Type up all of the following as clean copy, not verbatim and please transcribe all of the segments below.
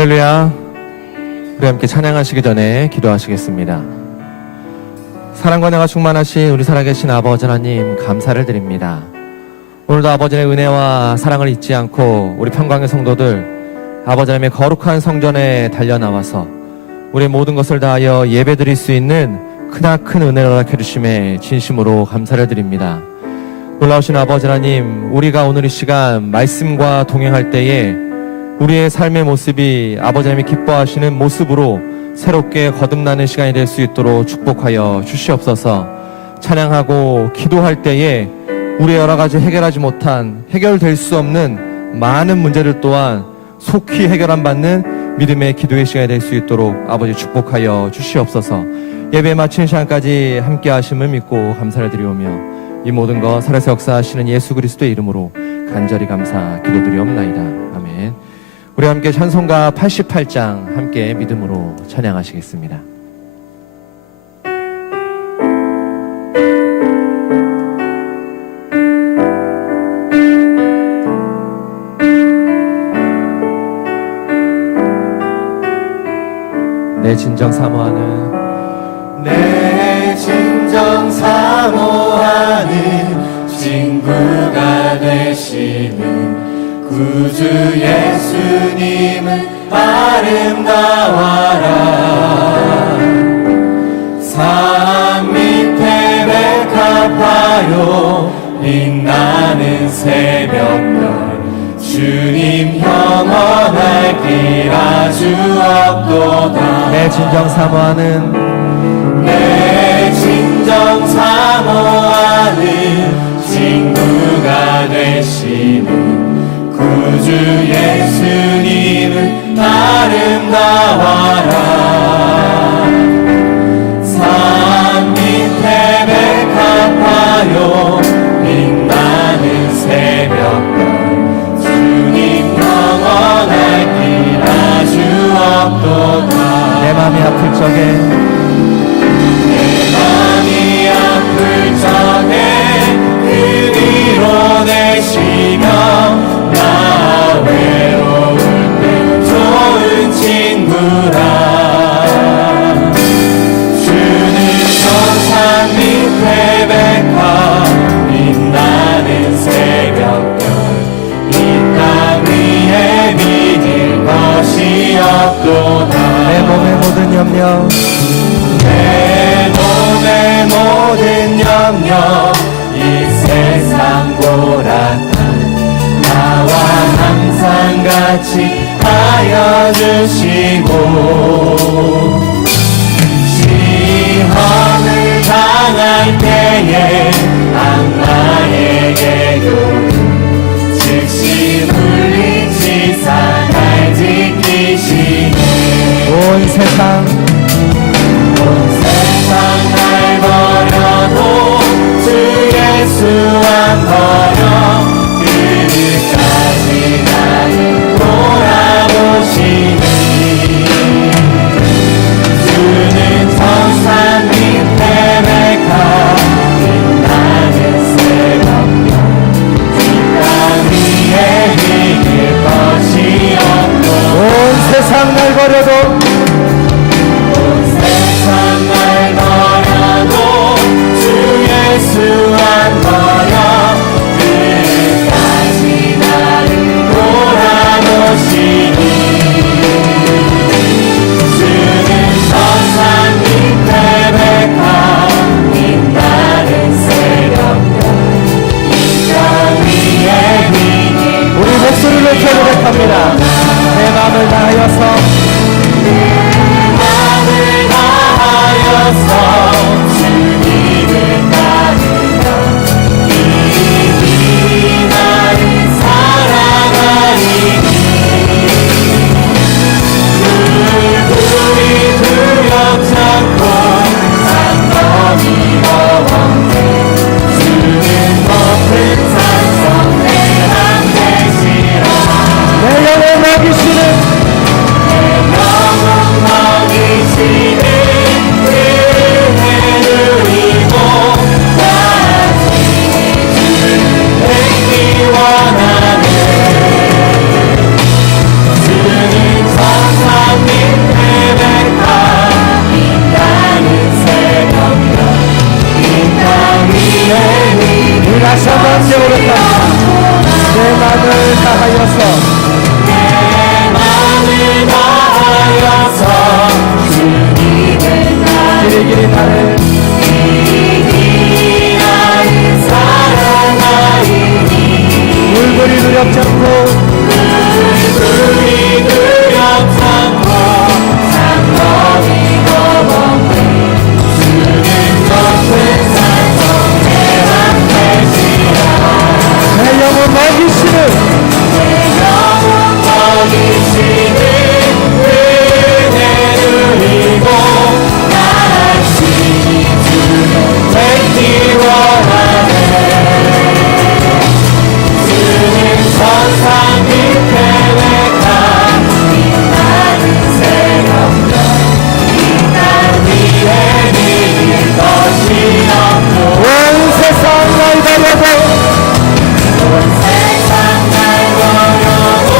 할렐루야. 우리 함께 찬양하시기 전에 기도하시겠습니다. 사랑과 내가 충만하신 우리 살아계신 아버지 하나님, 감사를 드립니다. 오늘도 아버지의 은혜와 사랑을 잊지 않고 우리 평강의 성도들 아버지 하나님의 거룩한 성전에 달려나와서 우리의 모든 것을 다하여 예배드릴 수 있는 크나큰 은혜를 허락해 주심에 진심으로 감사를 드립니다. 놀라우신 아버지 하나님, 우리가 오늘 이 시간 말씀과 동행할 때에 우리의 삶의 모습이 아버지 하나님이 기뻐하시는 모습으로 새롭게 거듭나는 시간이 될 수 있도록 축복하여 주시옵소서. 찬양하고 기도할 때에 우리의 여러 가지 해결하지 못한, 해결될 수 없는 많은 문제들 또한 속히 해결함 받는 믿음의 기도의 시간이 될 수 있도록 아버지 축복하여 주시옵소서. 예배 마친 시간까지 함께 하심을 믿고 감사를 드리오며 이 모든 것 살아서 역사하시는 예수 그리스도의 이름으로 간절히 감사 기도드리옵나이다. 아멘. 우리 함께 찬송가 88장 함께 믿음으로 찬양하시겠습니다. 내 진정 사모하는 내 진정 사모하는 친구가 되시는 구주 예수님은 아름다워라. 산 밑에 백합화요 빛나는 새벽별 주님 영원할 길 아주 없도다. 내 진정 사모하는 내 진정 사모하는 친구가 되시는 구주 예수님은 아름다워라. 산 밑에 백합화요 빛나는 새벽별 주님 영원할 길 아주 없도다. 내 맘이 아플 적에 내 맘이 아플 적에 그리로 내쉬며 나 외로울 때 좋은 친구라. 주는 천산 밑에 백화 빛나는 새벽별 이 땅 위에 믿을 것이 없도다. 내 몸의 모든 염려 내 몸의 모든 염려 이 세상 고락한 나와 항상 같이 하여 주시고 시험을 당할 때에 악마에게 교훈 즉시 물리치사 날 지키시네. 온 세상 온 세상 날 버려도 주 예수 안 버려 끝까지 나를 돌아보시니. 주는 천산 밑에 백합 빛나는 새벽별 이 땅 위에 믿을 것이 없고 온 세상 날 버려도 세상 날 버려도 주 예수 안 버려 끝까지 나를 돌아보시니. 주는 천산 밑에 백합 빛나는 새벽별 이 땅 위에 빛이 우리 목소리를 높여 고백합니다. 내 마음을 다하여서 다시 한번 기억합니다. 내 마음을 다하여서 길이 나를 물불이 두렵지 않고 내 영혼 먹이시는 온 세상 날 가려도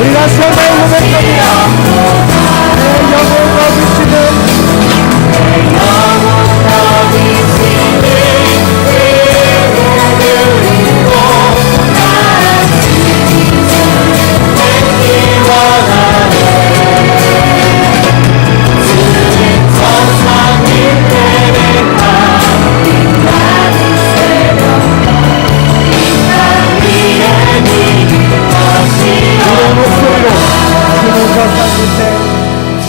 우리가 서로의 고백합니다. 내 영혼 먹이시는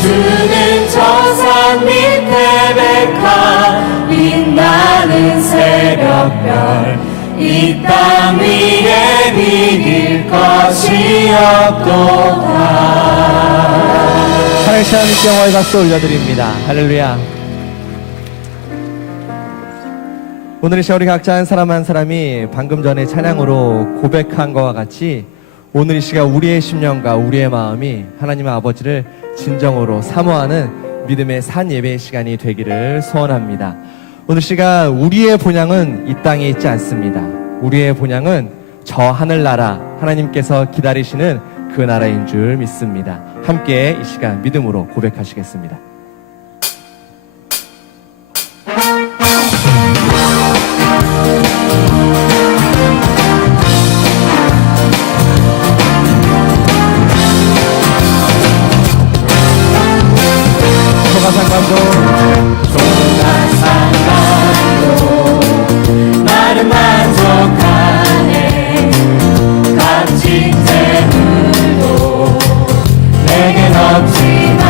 주는 저산 밑에 백합 빛나는 새벽별 이 땅 위에 비길 것이 없도다. 살아계신 하나님께 영광의 박수 올려드립니다. 할렐루야. 오늘 이 시간 우리 각자 한 사람 한 사람이 방금 전에 찬양으로 고백한 것과 같이 오늘 이 시간 우리의 심령과 우리의 마음이 하나님 아버지를 진정으로 사모하는 믿음의 산 예배의 시간이 되기를 소원합니다. 오늘 시간 우리의 본향은 이 땅에 있지 않습니다. 우리의 본향은 저 하늘나라 하나님께서 기다리시는 그 나라인 줄 믿습니다. 함께 이 시간 믿음으로 고백하시겠습니다. 나는 만족하네. 값진 재물도 내겐 없지만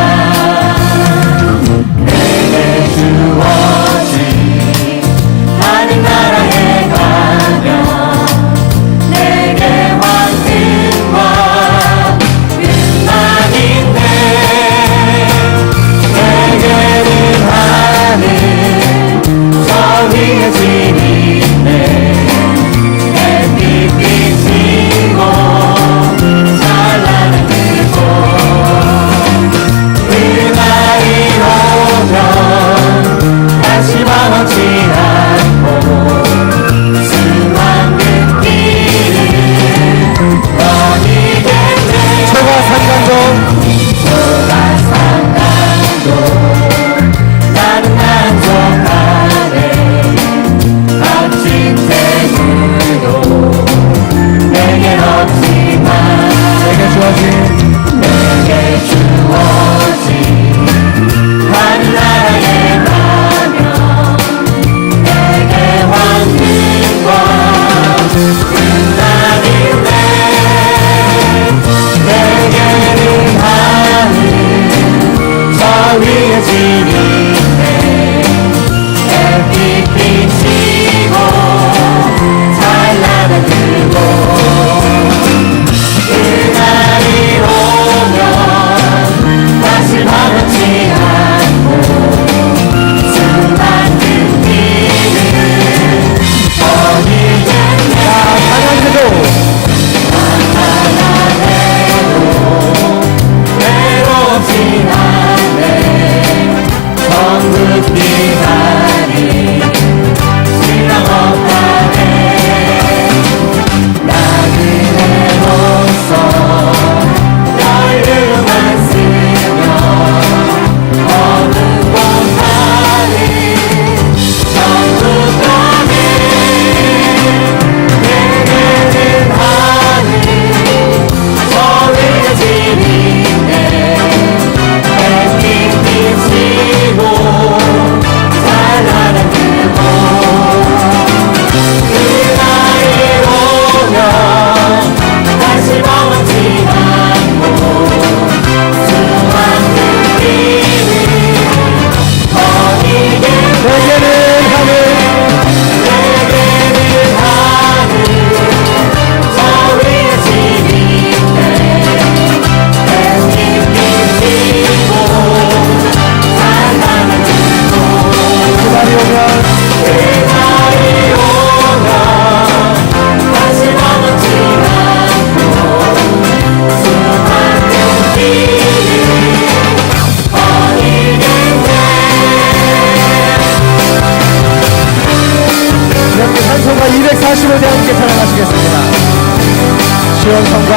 시온성과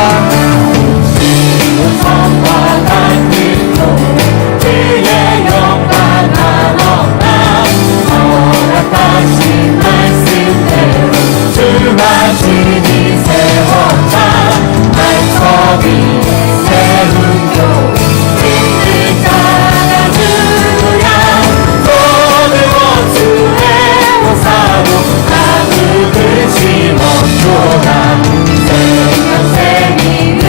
성과 같은 종 그의 영광 하옵나 허락하신 말씀대로 주마신이 세웠다 말석 위에 세운 교 인들 따라주라 모든 원수의 호사로 아무도 심었도다 생명샘이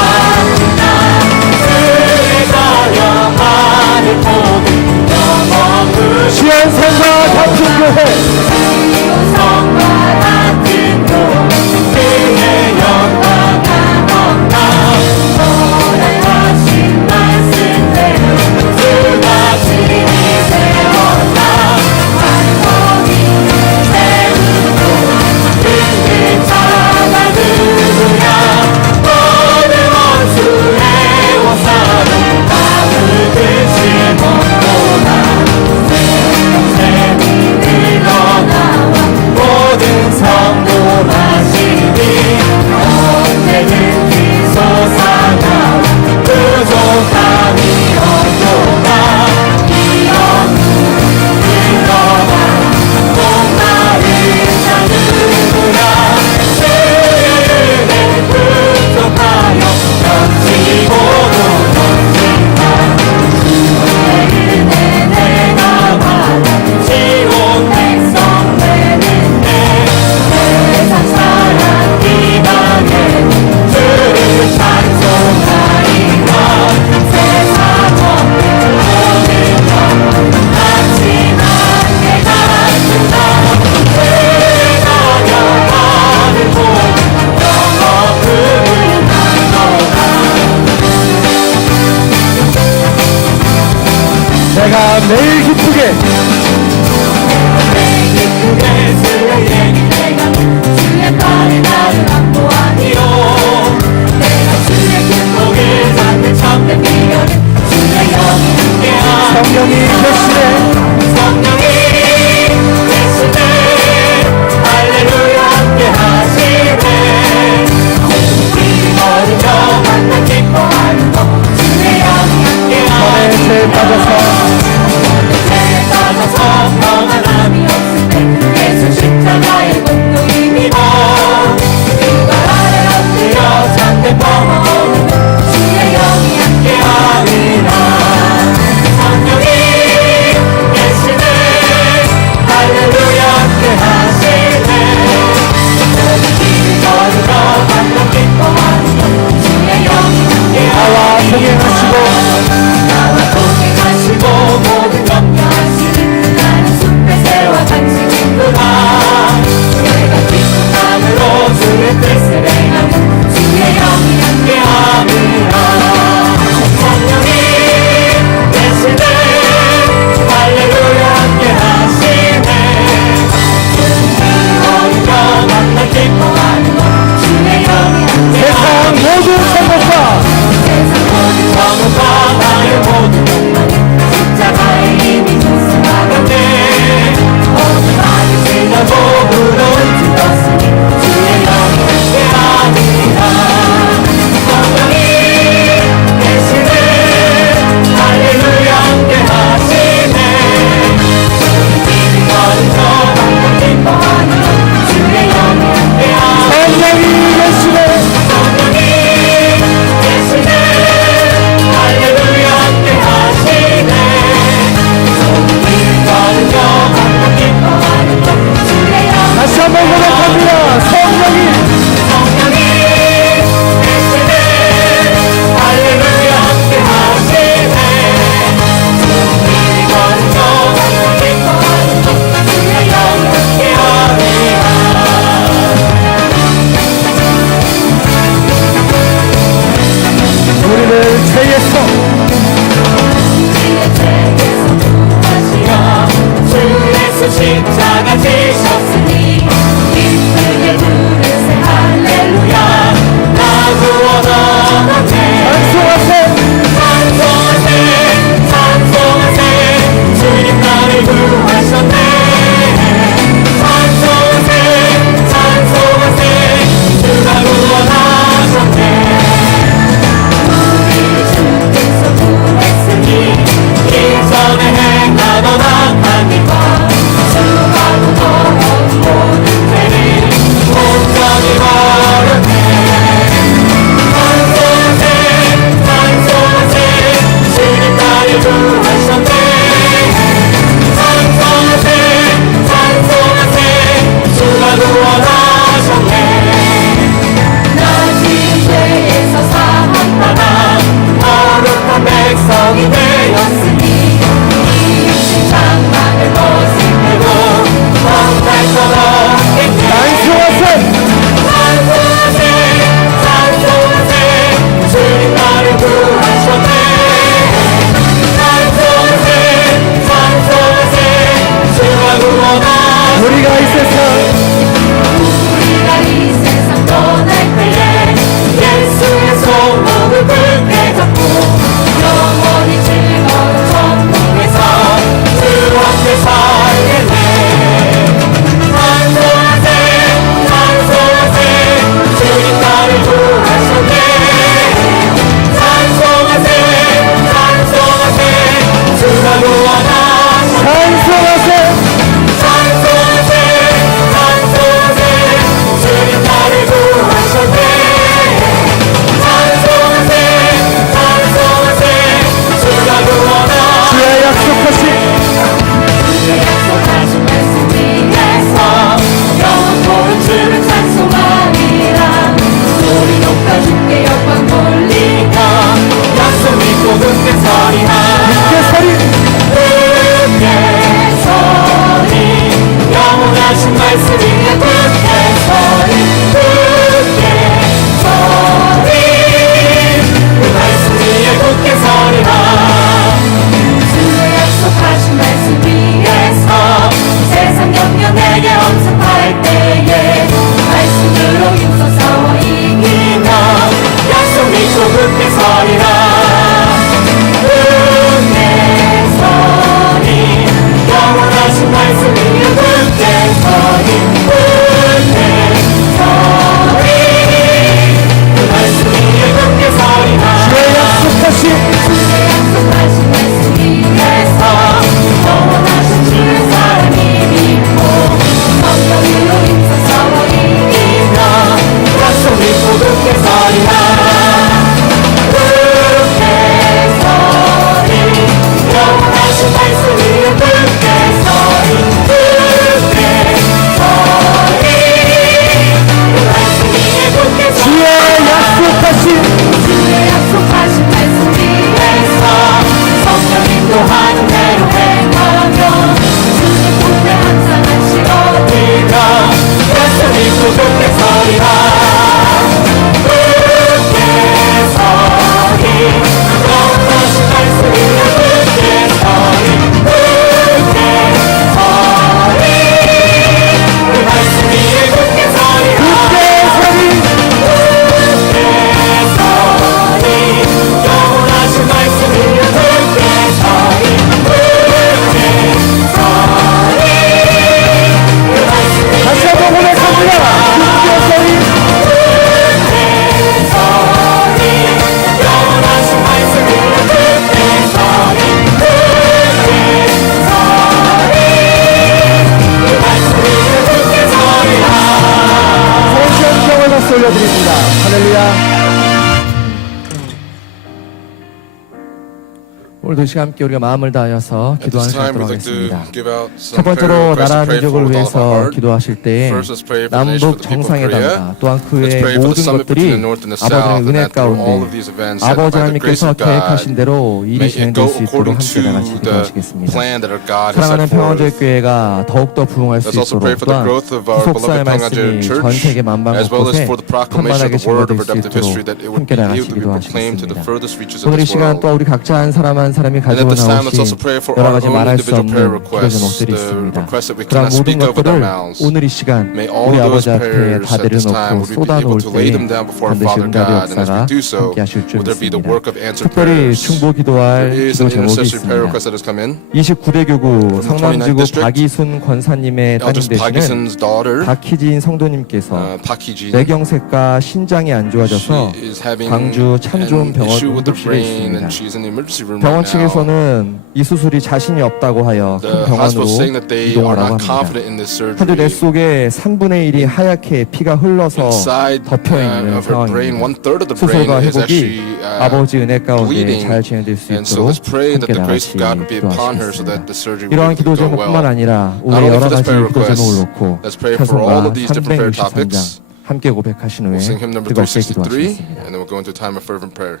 오늘도 이 시간 함께 우리가 마음을 다하여서 At 기도하는 this 시간 time, we'd 갖도록 like to 하겠습니다. give out 첫 some prayer 번째로 requests 나라 to pray 민족을 for with all of our 위해서 heart. 기도하실 때 First, let's pray for the nation 남북 of the people of 정상회담과 Korea. 또한 그 Let's 외의 pray for the 모든 summit 것들이 between the north and the south, 아버지의 and 은혜 that through all of 가운데 these events, 아버지 that by the 하나님께서 grace of 계획하신 God, 대로 일이 may it 진행될 go 수 있도록 according 함께 to 나같이 the 기도하시겠습니다. plan that our God has 사랑하는 set forth. 평화교회가 더욱더 부흥할 수 Let's also 있도록 pray for the 또한 growth of our 후속사의 beloved 평화교회 말씀이 전 Church, 세계 만방 as well as 곳곳에 for the proclamation 편만하게 of the word of 증거될 수 redemptive history, 있도록 that it would 함께 be 나같이 able to be proclaimed to the 기도하시겠습니다. furthest reaches of 오늘 이 this 시간 또 world. 우리 각자 한 사람 한 사람이 And 가지고 at this time, let's also 나오신 pray for 여러 our 가지 own 말할 수 individual prayer 없는 기도 requests, 제목들이 the 있습니다. requests that we 그런 cannot 모든 speak of with our 것들을 mouths. 오늘 이 시간 May all 우리 those 아버지 앞에 prayers 다 at this time 내려놓고 would we be 쏟아놓을 able to lay 때 them down before our 반드시 Father 응답의 God, and as 역사가 we do so, 함께 하실 줄 would there be the 믿습니다. work of answered 특별히 prayers? 충보 기도할 There is 기도 an 제목이 intercessory prayer 있습니다. request that has come in. 29대 교구 the 성남지구 29th district, 박이순 권사님의 따님 Elders 되시는 Parkinson's daughter, 박희진 성도님께서 Park Hee-jin, 뇌경색과 신장이 안 좋아져서 she is having 광주 참 좋은 an 병원 issue with the 응급실에 brain, 있습니다. and she's in the emergency room 병원 right now. 측에서는 이 수술이 자신이 없다고 하여 큰 The 병원으로 hospital is saying that they are 이동하라고 not 합니다. confident in this 현재 뇌 surgery. 속에 3분의 1이 하얗게 피가 흘러서 Inside 덮여 있는 of her brain, 상황입니다. 1/3 of the brain 수술과 is 회복이 actually 아버지 은혜 가운데 bleeding. 잘 진행될 수 And so 있도록 let's pray that 함께 the grace 나같이 of God would be upon her so 기도하시겠습니다. that the surgery would 이러한 be able 기도 to go 제목뿐만 well. 아니라 Not 오늘 only 여러 for this 가지 prayer 기도 제목을 request, 놓고 let's pray for all 찬송가 of these different prayer 363장 topics. 함께 고백하신 후에 We'll sing hymn number 뜨겁게 363, 기도하시겠습니다. and then we'll go into a time of fervent prayer.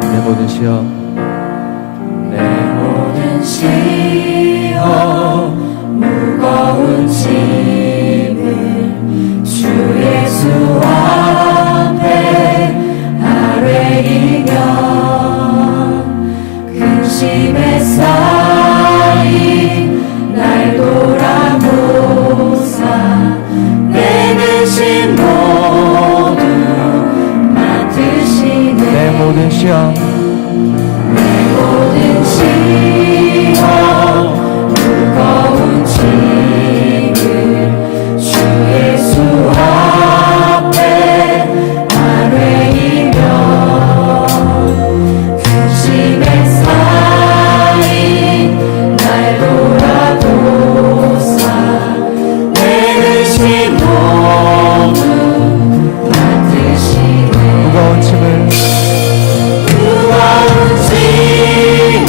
내 모든 시험 내 모든 시험 무거운 짐을 주 예수 앞에 아뢰이며 근심에 쌓인 날 돌아보사 내 근심 모두 맡으시네 내 모든 시험 모든 시험 무거운 짐을 주 예수 앞에 아뢰이며 근심에 쌓인 날 돌아보사 내 근심 모두 맡으시네 무거운 짐을 무거운 짐을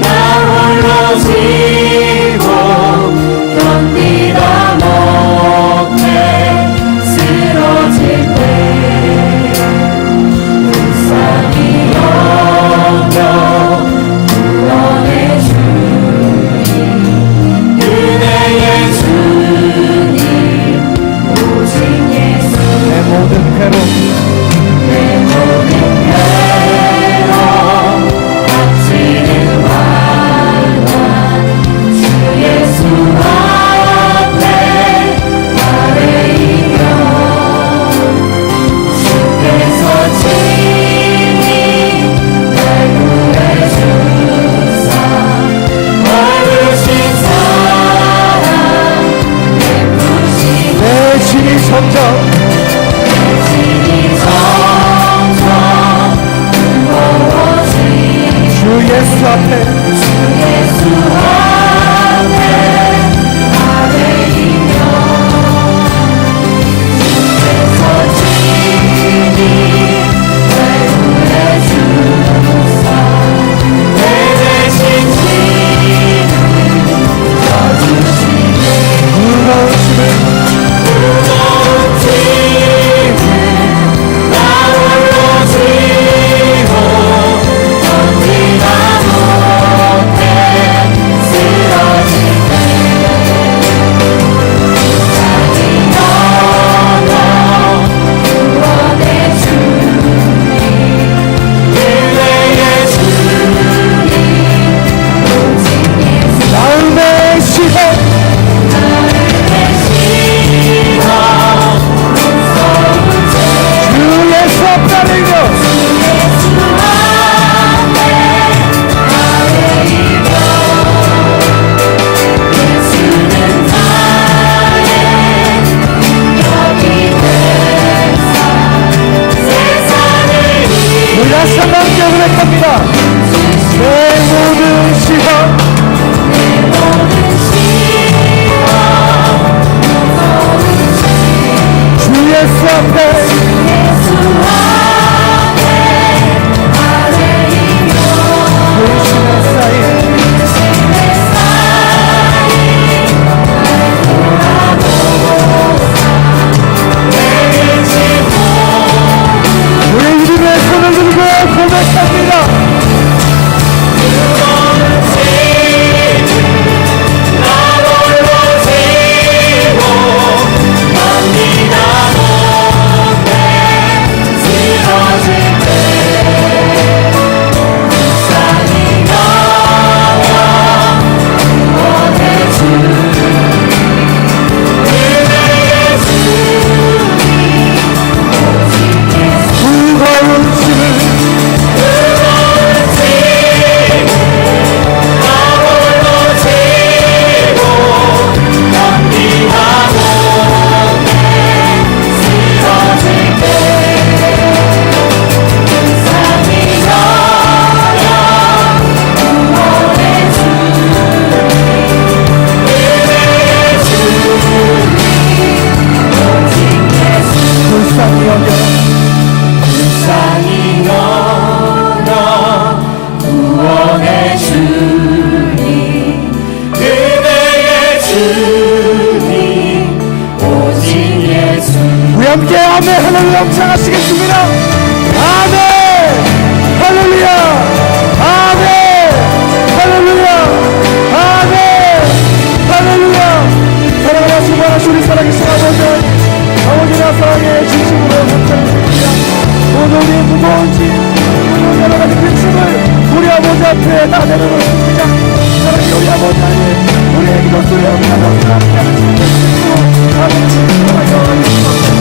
나 홀로 지고 견디다 못해 쓰러질 때 불쌍히 여겨 구원해 주니 은혜의 주님 오직 예수 내 모든 괴로움 내 모든 괴로움 닥치는 환난 주 예수 앞에 아뢰이며 주께서 친히 날 구해주사 멀으신 사랑 베푸시네 내 짐이 점점 짐이 점점 무거워지네 주 예수 앞에 예수 앞에 아뢰이며 주께서 친히 날 구해주사 내 대신 짐을 져주시네 무거운 짐을 무거운 짐을 나 홀로 지고 견디다 못해 아멘. 할렐루야. 감사하시겠습니다. 아멘. 할렐루야. 아멘. 할렐루야. 아멘. 할렐루야. 사랑하여 수고하신 우리 살아계신 아버지나 사랑의 진심으로 감사드립니다. 모든 우리의 무거운 짐, 모든 여러 가지 근심을 우리 아버지 앞에 다 내려놓습니다. 사랑의 우리 아버지 하나님, 우리의 기도 소리에 우리가 너무나 함께하는 주님으로 아버지 사랑하여 주옵소서.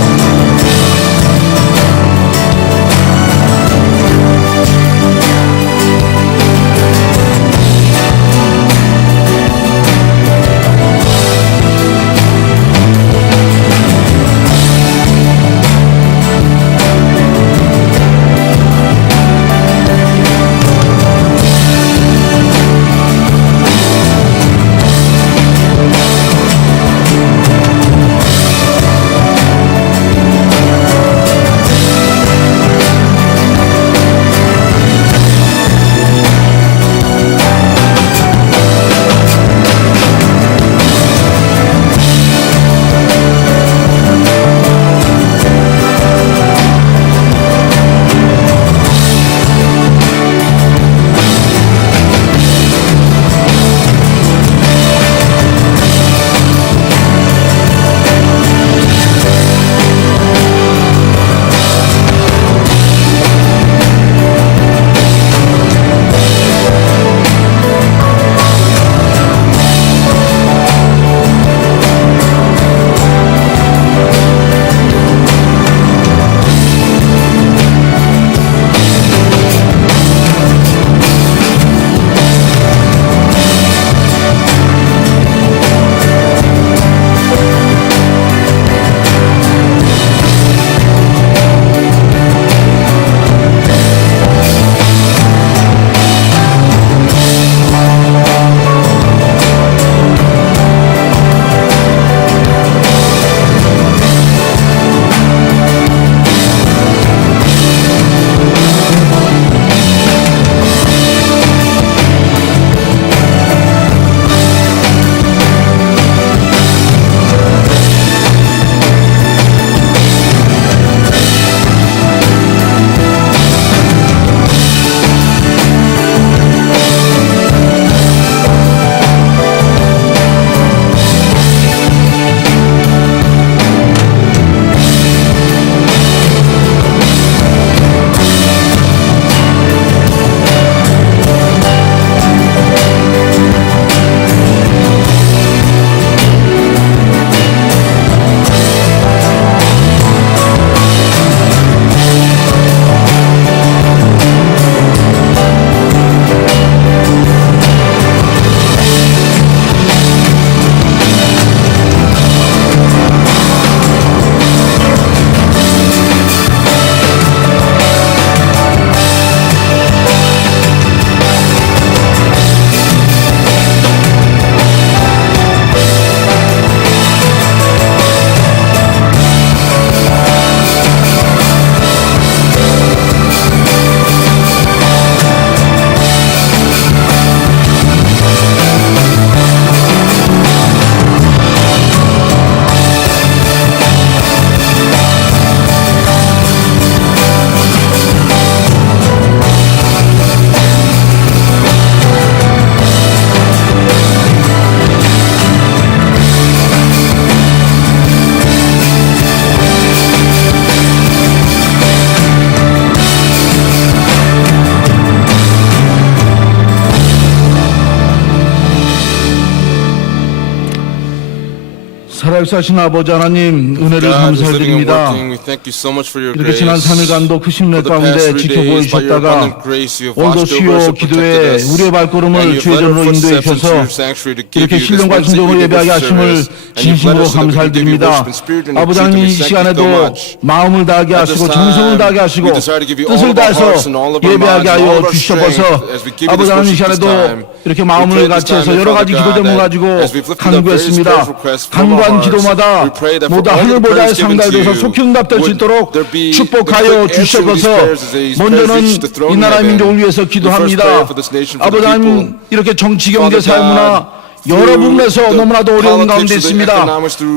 살아계신 아버지 하나님 은혜를 God is living and 감사드립니다. working. We thank you so much for your 이렇게 grace. 지난 3일간도 그 심령 For the past 가운데 3 days, by your 지켜보셨다가 abundant grace, you have 오늘도 watched over 수요 us and 기도에 protected us. 우리의 And 발걸음을 you've 주의 led 전으로 our 인도해 footsteps into 주셔서 your sanctuary to give 이렇게 you this 신령과 once 순종으로 a week 예배하게 service. 하심을 And you've led 진심으로 us so that we can give you 감사드립니다. worship in spirit and in 아버지 truth, 하나님 and 이 we thank you so 시간에도 much. 마음을 다하게 At 하시고 this 정성을 time, 다하게 하시고 we desire to give you all 뜻을 of our 다해서 hearts and all of our 예배하게 minds and all 하여 of our 주셔서 strength as we give you 아버지 this 하나님 이 worship this 시간에도 time. 이렇게 We 마음을 pray this 같이 해서 time, 여러 가지 Father 기도 God, 제목 that 가지고 as we've lifted up various 간구했습니다. prayer requests from our 간구한 hearts, 기도마다 we pray that for 모두 all the 하늘보다 prayers given to 상달돼서 you, 속히 응답될 수 would 있도록 there be the 축복하여 quick answer to these 주셔서 prayers as these 먼저는 prayers reach the throne 이 of 나라 heaven. 민족을 위해서 We first 기도합니다. pray for this nation, for 아버지 the people. 하나님 이렇게 정치 경제 Father 사회 문화 God, 여러 부분에서 너무나도 어려운 가운데 있습니다.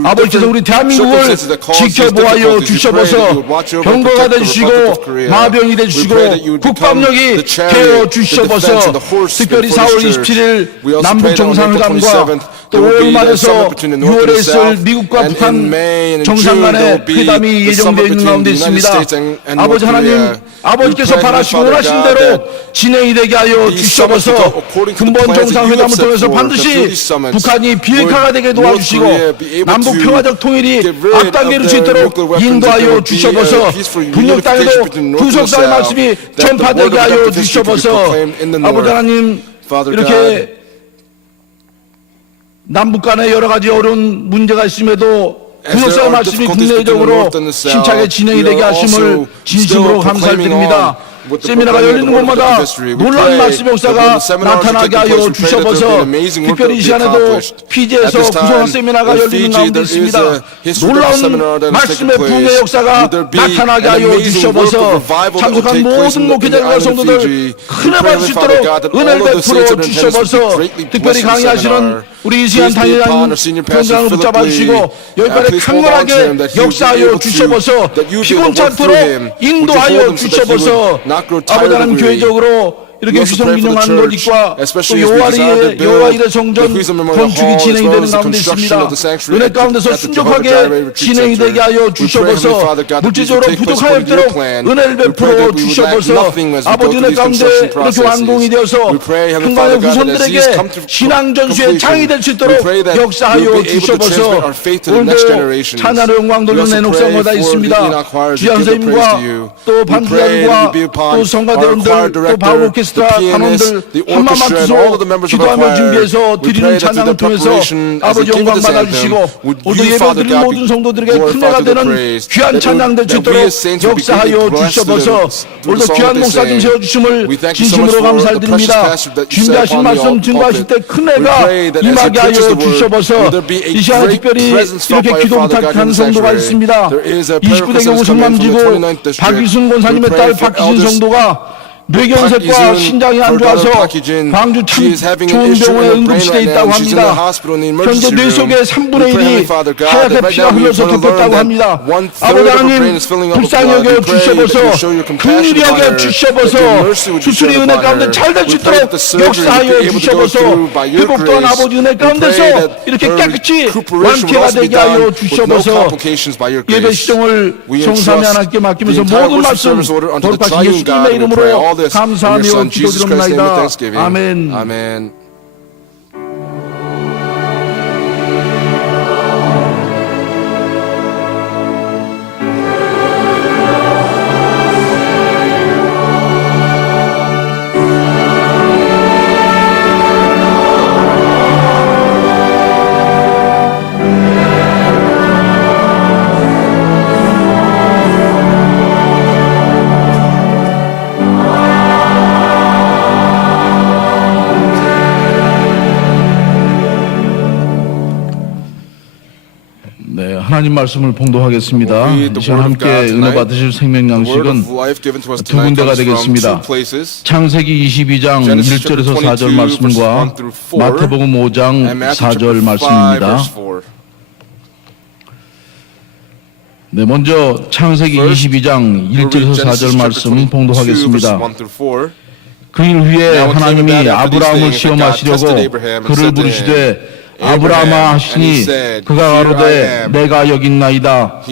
아버지께서 우리 대한민국을 지켜보아여 주셔서 병거가 되주시고 마병이 되주시고 국방력이 되어 주셔서 특별히 4월 27일 남북 정상회담과 또 5월 말에서 6월에 있을 미국과 북한 정상 간의 회담이 예정되어 있는 가운데 있습니다. 아버지 하나님, 아버지께서 바라시고 원하신 대로 진행이 되게 하여 주셔서 근본 정상회담을 통해서 반드시 북한이 비핵화가 되게 도와주시고 남북 평화적 통일이 앞당겨 이룰 수 있도록 인도하여 주셔서 분역 땅에도 구속사의 말씀이 전파되게 하여 주셔서 아버지 하나님, 이렇게 남북 간에 여러 가지 어려운 문제가 있음에도 구속사의 말씀이 국내적으로 힘차게 진행이 되게 하심을 진심으로 감사드립니다. 세미나가 열리는 곳마다 놀라운 말씀 역사가 나타나게 하여 주셔서 특별히 이 시간에도 피지에서 구성한 세미나가 열리는 가운데 있습니다. 놀라운 말씀의 부흥의 역사가 나타나게 하여 주셔서 참석한 모든 목회자들과 성도들 큰을 받을 수 있도록 은혜를 베풀어 주셔서 특별히 강의하시는 우리 이승환 당회장 위원장을 붙잡아 주시고 여기까지 강건하게 역사하여 주셔서 피곤치 않도록 인도하여 주셔서 아버지 하나님 교회적으로 이렇게 휘성균형한 논리과 또 여호와 일의 성전 건축이 진행이 되는 가운데 있습니다. 은혜 가운데서 순종하게 진행이 되게 하여 주셔서 물질적으로 부족하였도록 은혜를 베풀어 주셔서 아버지 은혜 가운데 이렇게 완공이 되어서 흥망의 후손들에게 신앙 전수의 장이 될 수 있도록 역사하여 주셔서 오늘도 찬양의 영광 돌리는 애녹성마다 있습니다. 주양 선생님과 또 반주장과 또 성가대원들 또 바울 오케스트라 단원들 한마음 맞춰서 기도하며 준비해서 드리는 찬양을 통해서 아버지 영광 받아주시고 오늘 예배 드리는 모든 성도들에게 큰 해가 되는 귀한 찬양 될 수 있도록 역사하여 주셔서 오늘도 귀한 목사님 세워주심을 진심으로 감사드립니다. 준비하신 말씀 증거하실 때 큰 해가 임하게 하여 주셔서 이 시간에 특별히 이렇게 기도 부탁한 성도가 있습니다. 29대 경우 성남지구 박유순 권사님의 딸 박희진 성도가 뇌경색과 신장이 안 좋아서 광주 참 좋은 병원에 응급실에 있다고 합니다. 현재 뇌 속의 3분의 1이 하얗게 피가 흘러서 덮였다고 합니다. 아버지 하나님 불쌍히 여겨 주셔서 긍휼히 여겨 주셔서 수술이 은혜 가운데 잘 될 수 있도록 역사하여 주셔서 회복 또한 아버지 은혜 가운데서 이렇게 깨끗이 완쾌가 되게 하여 주셔서 예배 시정을 성삼위 하나님께 맡기면서 모든 말씀 거룩하신 예수님의 이름으로 감사하며 기도드립니다. 아멘. 아멘. 하나님 말씀을 봉독하겠습니다. 이 시간 함께 은혜 받으실 생명 양식은 두 군데가 되겠습니다. 창세기 22장 1절에서 4절 말씀과 마태복음 5장 4절 말씀입니다. 네, 먼저 창세기 22장 1절에서 4절 말씀 봉독하겠습니다. 그일 후에 하나님이 아브라함을 시험하시려고 그를 부르시되 아브라함아 하시니 그가 가로되 내가 여기 있나이다.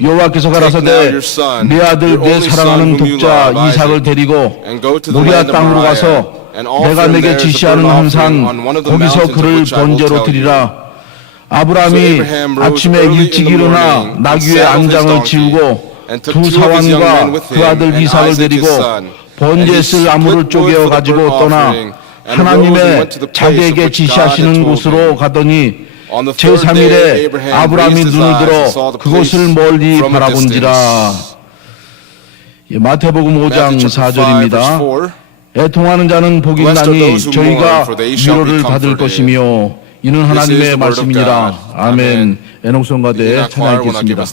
여호와께서 가라사대 내 아들 내 사랑하는 독자 이삭을 데리고 모리아 땅으로 가서 내가 내게 지시하는 한 산 거기서 그를 번제로 드리라. 아브라함이 아침에 일찍 일어나 나귀의 안장을 지우고 두 사환과 그 아들 이삭을 데리고 번제에 쓸 나무를 쪼개어 가지고 떠나 하나님의 자기에게 지시하시는 곳으로 가더니 제3일에 아브라함이 눈을 들어 그곳을 멀리 바라본지라. 마태복음 5장 4절입니다. 애통하는 자는 복이 있나니 저희가 위로를 받을 것이며 이는 하나님의 말씀이니라. 아멘. 애녹성가대 찬양하겠습니다.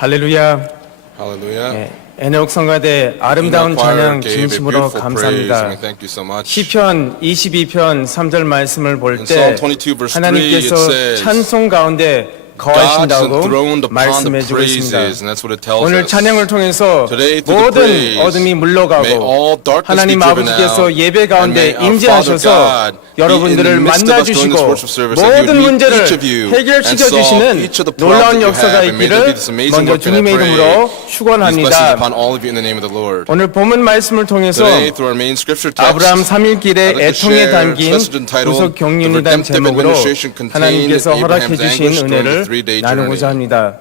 할렐루야. Hallelujah. 네, 에녹 성가대 아름다운 Enoch choir 찬양 gave a 진심으로 beautiful praise, and 감사합니다. we thank you so much. 시편 22편 3절 말씀을 볼 In 때 Psalm 22 verse 3 it 하나님께서 says, 찬송 가운데 God's 거하신다고 enthroned upon the 말씀해주고 있습니다. praises, and that's what it tells 오늘 us. 찬양을 통해서 Today, through the 모든 praise, 어둠이 may 물러가고 all darkness be 하나님 driven 아버지께서 out, 예배 and 가운데 may our 임재하셔서 Father God 여러분들을 be in the midst of us during this 만나주시고 worship service, that He would 모든 meet 문제를 each of you and 해결시켜 solve 주시는 each of the problems 놀라운 that you 역사가 have, and may there be 있기를 this amazing 먼저 work, and I 주님의 pray 이름으로 these blessings 축원합니다. upon all of you in the name of the Lord. 오늘 본문 말씀을 통해서 Today, through our main scripture text, 아브라함 3일길의 I'd like to 애통에 share 담긴 a message entitled 구속 경륜이란 The Redemptive 제목으로 Administration Contained 하나님께서 허락해 Abraham's 주신 Anguish during 은혜를 the three-day journey. 나누고자 합니다.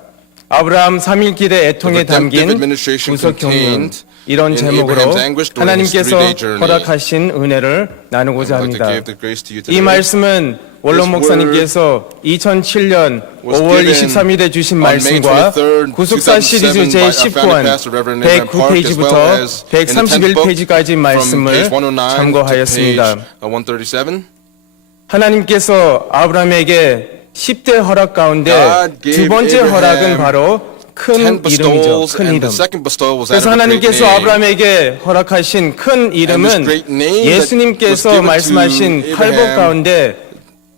아브라함 3일길의 애통에 The Redemptive 담긴 Administration 구속 경륜 contained 이런 in 제목으로 Abraham's anguish during his 하나님께서 three-day journey. 허락하신 은혜를 나누고자 I'd like to 합니다. give the grace to you 이 today. 말씀은 원론 목사님께서 2007년 was 5월 given 23일에 주신 on May 말씀과 23rd, 구속사 시리즈 2007 by our founding 제19권 pastor, Reverend Nathan Park, as 109페이지부터 well as in the 10th book 131페이지까지 from 말씀을 page 109 to 참고하였습니다. page 137. 하나님께서 아브라함에게 10대 허락 가운데 God gave 두 번째 Abraham 허락은 바로 큰 10 이름이죠. bestowals, 큰 and 이름. the second bestowal was 그래서 that of a great 하나님께서 name. 아브라함에게 허락하신 큰 이름은 great name that was 예수님께서 given to 말씀하신 Abraham 팔복 가운데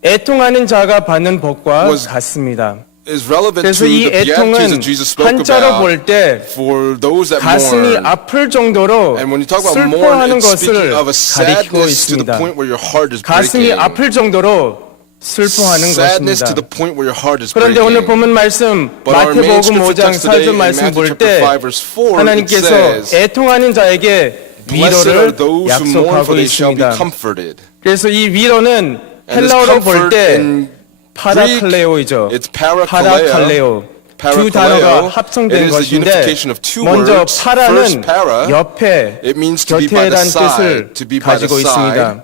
애통하는 자가 받는 복과 was 같습니다. is relevant 그래서 to 이 the Beatitudes 애통은 that Jesus spoke 한자로 about 볼 때 for those that 가슴이 mourn. 아플 정도로 And when you talk about mourn, 슬퍼하는 it's speaking 것을 of a 가리키고 sadness to the 있습니다. point where your heart is 가슴이 breaking. 아플 정도로 슬퍼하는 Sadness 것입니다. to the point where your heart is 그런데 오늘 breaking. 본문 말씀 But our main 마태복음 scripture 5장 text today 4절 in 말씀 Matthew 볼 chapter 때 5 verse 4 it 하나님께서 says, 애통하는 자에게 Blessed are 위로를 those who mourn, 약속하고 for they shall be 있습니다. comforted. 그래서 이 위로는 And this 헬라어로 볼 comfort 때 in 파라클레오이죠. it's parakaleo. 파라칼레오. 두 단어가 합성된 It is the 것인데 unification of two 먼저 words. 파라는 First, para, 옆에 it means to be by the 곁에란 side, 뜻을 to be by the 가지고 side. 있습니다.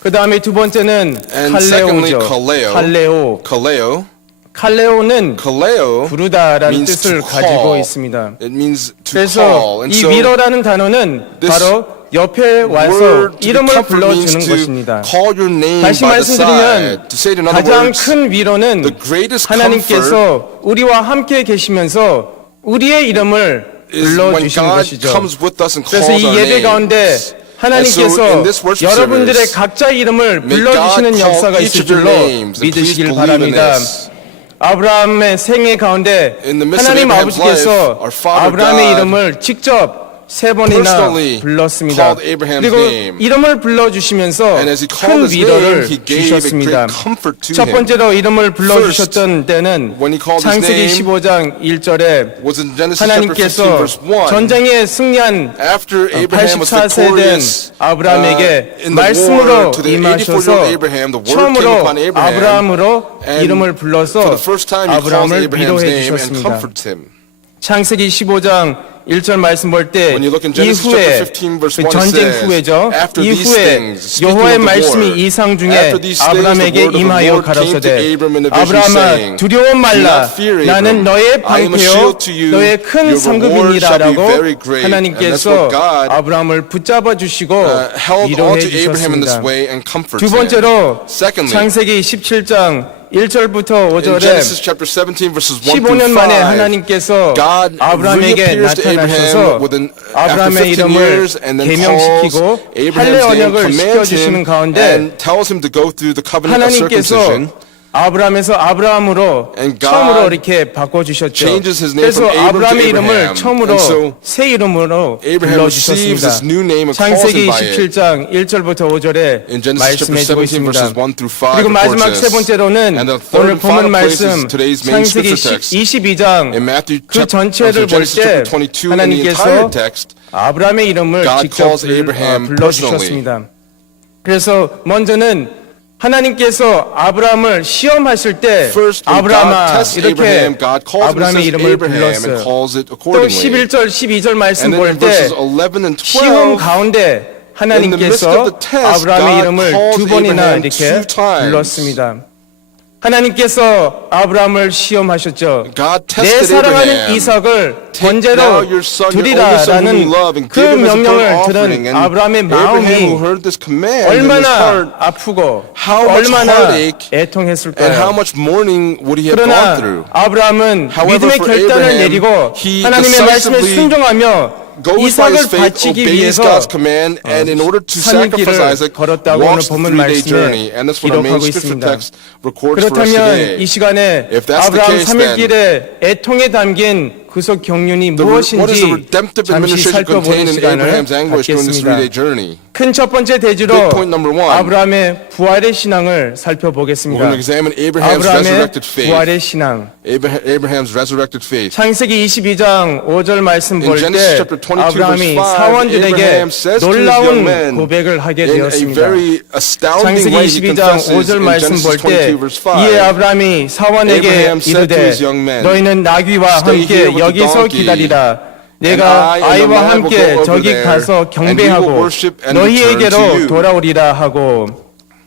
그 다음에 두 번째는 And secondly, 칼레오죠. kaleo. 칼레오. Kaleo. 칼레오는 Kaleo 부르다라는 means 뜻을 to 가지고 call. 있습니다. It means to 그래서 call. And 이 so 위로라는 단어는 this 바로 옆에 와서 word to be 이름을 comfort means 불러주는 to 것입니다. call your name 다시 by the side. 말씀드리면 To say it in other 가장 words, 큰 위로는 the greatest 하나님께서 우리와 함께 계시면서 우리의 이름을 is when 불러주시는 God 것이죠. comes with us and 그래서 calls 이 our 예배 가운데 names. 하나님께서 And so in this worship 여러분들의 service, 각자 이름을 may 불러주시는 God call 역사가 each 있을 of your 줄로 names, and please 믿으시길 believe in 바랍니다. this. 아브라함의 생애 가운데 In the midst of 하나님 Abraham's 아버지께서 life, our Father 아브라함의 God 이름을 직접 세 번이나 personally 불렀습니다. called Abraham's 그리고 name. 이름을 불러주시면서 And as he 큰 called his 위로를 name, he gave a 주셨습니다. great comfort to 첫 him. 번째로 이름을 불러주셨던 때는 when he called his 창세기 name, 15장 1절에 was in Genesis chapter 15 하나님께서 verse 1. 전쟁에 승리한 After Abraham was 84세 된 victorious 아브라함에게 in the war 말씀으로 to the 84-year-old 임하셔서 Abraham, the word came 처음으로 upon Abraham, 아브라함으로 and 이름을 for 불러서 the first time he calls 아브라함을 Abraham's 위로해 name and 주셨습니다. comforts him. 창세기 15장 1절 말씀 볼 때 When you look in Genesis 이후에 chapter 15 verse 그 1 it 전쟁 says, 후에죠. after these 이후에 things, speaking 여호와의 of the 말씀이 war, 이상 중에 after these things, the 아브라함에게 word of the 임하여 Lord came to 가라사대 Abram in a vision, 아브라함아 saying, 두려워 Do 말라 not fear, 나는 Abram. 너의 I am a 방패요 shield to you. 너의 큰 Your reward shall be 상급이니라라고 very great. And that's 하나님께서 what God 아브라함을 붙잡아 주시고 held on 위로해 to Abraham in this 주셨습니다. way and comforts 두 번째로 him. Secondly, 창세기 17장 1절부터 in 5절에 Genesis chapter 17 verses 1 through 15년 만에 5, 하나님께서 God 아브라함에게 reappears to 나타나셔서 Abraham within, after 아브라함의 15 이름을 years and then calls 계명시키고 할례 Abraham's name, 언약을 commands 시켜주시는 him, 가운데 and tells him to go through the covenant of 하나님께서 circumcision. 아브라함에서 아브라함으로 And God 처음으로 이렇게 바꿔주셨죠. changes his name 그래서 from Abram to 아브라함의 이름을 Abraham. 처음으로 And so 새 이름으로 Abraham receives 불러주셨습니다. this new name and calls 창세기 him by it. 17장 1절부터 5절에 In Genesis chapter 말씀해주고 17 verses 있습니다. 1 through 5 그리고 마지막 reports 세 this. 번째로는 And the third 오늘 and final 본문 place is 말씀 today's main 창세기 scripture text. 22장 In Matthew 그 전체를 볼 Genesis 때 chapter 22 and the entire 하나님께서 text, 아브라함의 이름을 God 직접 calls Abraham 불러주셨습니다. 그래서 먼저는 하나님께서 아브라함을 시험하실 때 First, when God 아브라함아 tests 이렇게 Abraham, God calls him and 아브라함의 says 이름을 Abraham and 불렀어요. calls it 또 accordingly. 11절 12절 말씀 And then 볼 in 때 verses 11 and 시험 12, 가운데 in the midst 하나님께서 of the test, 아브라함의 God 이름을 calls 두 번이나 Abraham 이렇게 two times. 불렀습니다. 하나님께서 아브라함을 시험하셨죠. God 내 tested 사랑하는 Abraham. 이삭을 Take 번제로 now your son, your only son whom 드리라라는 you love, and 그 give him as a burnt 명령을 offering. 들은 And 아브라함의 Abraham, 마음이 who heard this command in his 얼마나 heart, 아프고 how much 얼마나 heartache and how 애통했을까요? much mourning would he have gone 그러나 through? 아브라함은 However, 믿음의 for 결단을 Abraham, 내리고 he 하나님의 말씀에 decisively 순종하며 goes by his 이삭을 faith, 바치기 obeys 위해서 God's command, and in order to sacrifice Isaac, 걸었다고 오늘 walks the 본문 3-day 말씀에 journey. And that's what our main 기록하고 scripture 있습니다. text records for us 그렇다면 today. 이 시간에 If that's the 아브라함 case, 3일길의 애통에 담긴 구속 경륜이 What is the 무엇인지 redemptive 잠시 administration 살펴보는 contained in 시간을 Abraham's anguish during this 갖겠습니다. 3-day journey? 큰 첫 번째 대지로 Big point number one. 아브라함의 부활의 신앙을 We're 살펴보겠습니다. going to examine Abraham's 아브라함의 resurrected faith. 부활의 신앙. Abraham's resurrected faith. 창세기 22장 5절 말씀 In 볼 Genesis 때 chapter 22 아브라함이 verse 5, 사원들에게 Abraham says to his young 놀라운 men 고백을 하게 in a 되었습니다. very astounding 창세기 way he 22장 confesses 5절 in 말씀 Genesis 볼 때 22 verse 5. 이에 아브라함이 사원에게 Abraham said to 이르되 his young men, 너희는 나귀와 Stay here 함께 with the 여기서 donkey, 기다리라. and 내가 I and the 아이와 lad will 함께 go over 저기 there, 가서 and we will 경배하고 worship and return to 너희에게로 you. 돌아오리라 하고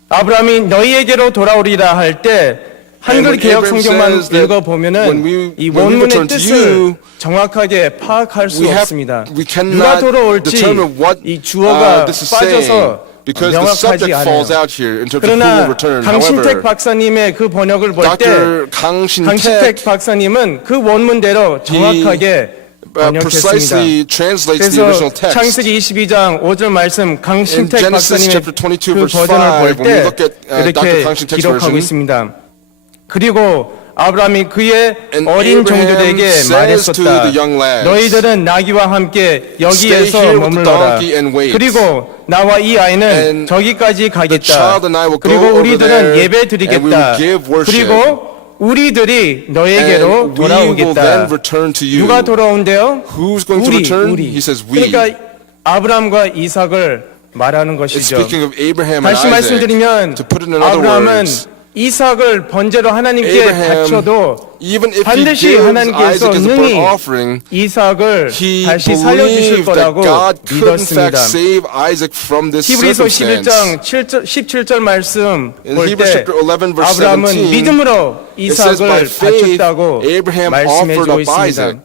아브라함이 너희에게로 돌아오리라 할 때 한글 And when 개혁 Abraham 성경만 says that 읽어보면은 이 when we 원문의 return to 뜻을 you, 정확하게 파악할 수 없습니다. we 누가 cannot 돌아올지 determine what 이 주어가 this is saying 빠져서 because the 명확하지 subject 않아요. falls out here in terms of who will 그러나 return. 강신택 However, 박사님의 그 번역을 볼 때 Dr. 강신택 강신택 박사님은 그 원문대로 정확하게 번역했습니다. precisely translates the 그래서 original text. 창세기 22장 5절 말씀 In 강신택 Genesis 박사님의 chapter 22 그 verse 5, 버전을 볼 when we 때 look at Dr. 이렇게 강신택's 기록하고 version, 있습니다. 그리고 아브라함이 그의 And 어린 Abraham 종들에게 says to 말했었다. the young lads, 너희들은 나귀와 함께 Stay 여기에서 here with the 머물러라. donkey and wait. 그리고 나와 이 아이는 And 저기까지 the 가겠다. child and I will go 그리고 over 우리들은 there, 예배 and we 드리겠다. will give worship. 그리고 우리들이 너에게로 And we will 돌아오겠다. then return to you. 누가 돌아온대요? Who's going to return? He says we. 그러니까 아브라함과 이삭을 말하는 It's 것이죠. speaking of Abraham and 다시 Isaac. 말씀드리면 To put it in other 아브라함은 words, 이삭을 번제로 하나님께 Abraham, 바쳐도 even if he 반드시 gives 하나님께서 Isaac as a burnt 능히 offering, 이삭을 he 다시 살려주실 believed that 거라고 God could in fact 믿었습니다. save Isaac from this 히브리서 circumstance. 11장 17절 말씀 In 볼 Hebrews 때 chapter 11 verse 아브라함은 17, 믿음으로 it says by 이삭을 faith 바쳤다고 Abraham 말씀해 offered 주고 up 있습니다. Isaac.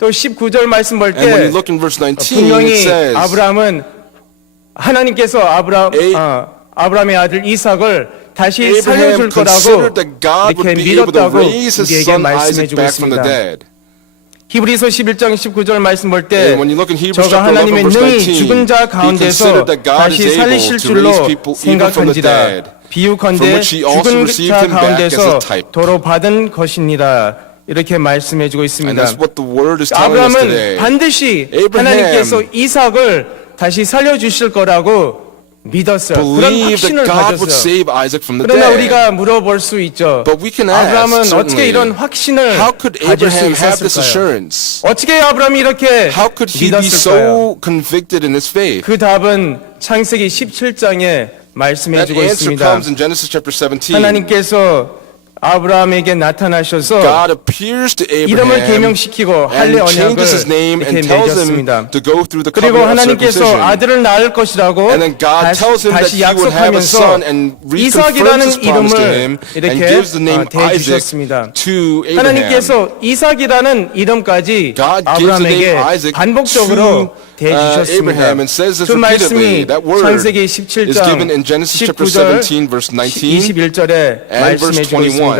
또 19절 말씀 볼 And when 때 you look in verse 19, it 분명히 says, 아브라함은 하나님께서 아브라함의 아들 이삭을 다시 Abraham 살려줄 거라고 considered that God would 이렇게 be able to 믿었다고 raise his 우리에게 son 말씀해 Isaac 주고 back from the 있습니다. dead. 히브리서 11장 19절 말씀 볼 때 And when you look in Hebrews 저가 chapter 11 하나님의 verse 능히 19, 죽은 자 he 가운데서 considered that God 다시 is able 살리실 to 줄로 raise people even from the 생각한지라 dead, from 비유컨대 which he also 죽은 received 자 him back as a 가운데서 type. 도로 받은 것이니라 이렇게 말씀해 주고 And 있습니다. that's what the word is telling us 아브라함은 today. 반드시 Abraham 하나님께서 이삭을 다시 살려주실 거라고 믿었어요. 그런 Believe that 확신을 God would 가졌어요. save Isaac from the 그러나 dead. 우리가 물어볼 수 있죠. But we can ask, 아브라함은 certainly, 어떻게 이런 확신을 How could 가질 수 Abraham have this 있었을까요? assurance? 어떻게 아브라함이 이렇게 How could he be 믿었을까요? so convicted in his faith? 그 답은 창세기 17장에 말씀해 That 주고 answer 있습니다. comes in Genesis chapter 17. 하나님께서 아브라함에게 나타나셔서 God appears to 이름을 Abraham 개명시키고 할례 and changes his 언약을 name 이렇게 and tells him 맺었습니다. to go through the 그리고 covenant of 하나님께서 circumcision. 아들을 낳을 것이라고 And then God tells him that 다시 he would have a 약속하면서 son and reconfirms 이삭이라는 his promise to him 이름을 and 이렇게 gives the name Isaac 대주셨습니다. to Abraham. 하나님께서 이삭이라는 이름까지 God gives the 아브라함에게 name Isaac 반복적으로 to 대주셨습니다. Abraham and says this 그 repeatedly. 말씀이 That word 창세기 is given in 17장 Genesis chapter 19절 17 verse 19 21절에 and verse 말씀해 주고 21. 있습니다.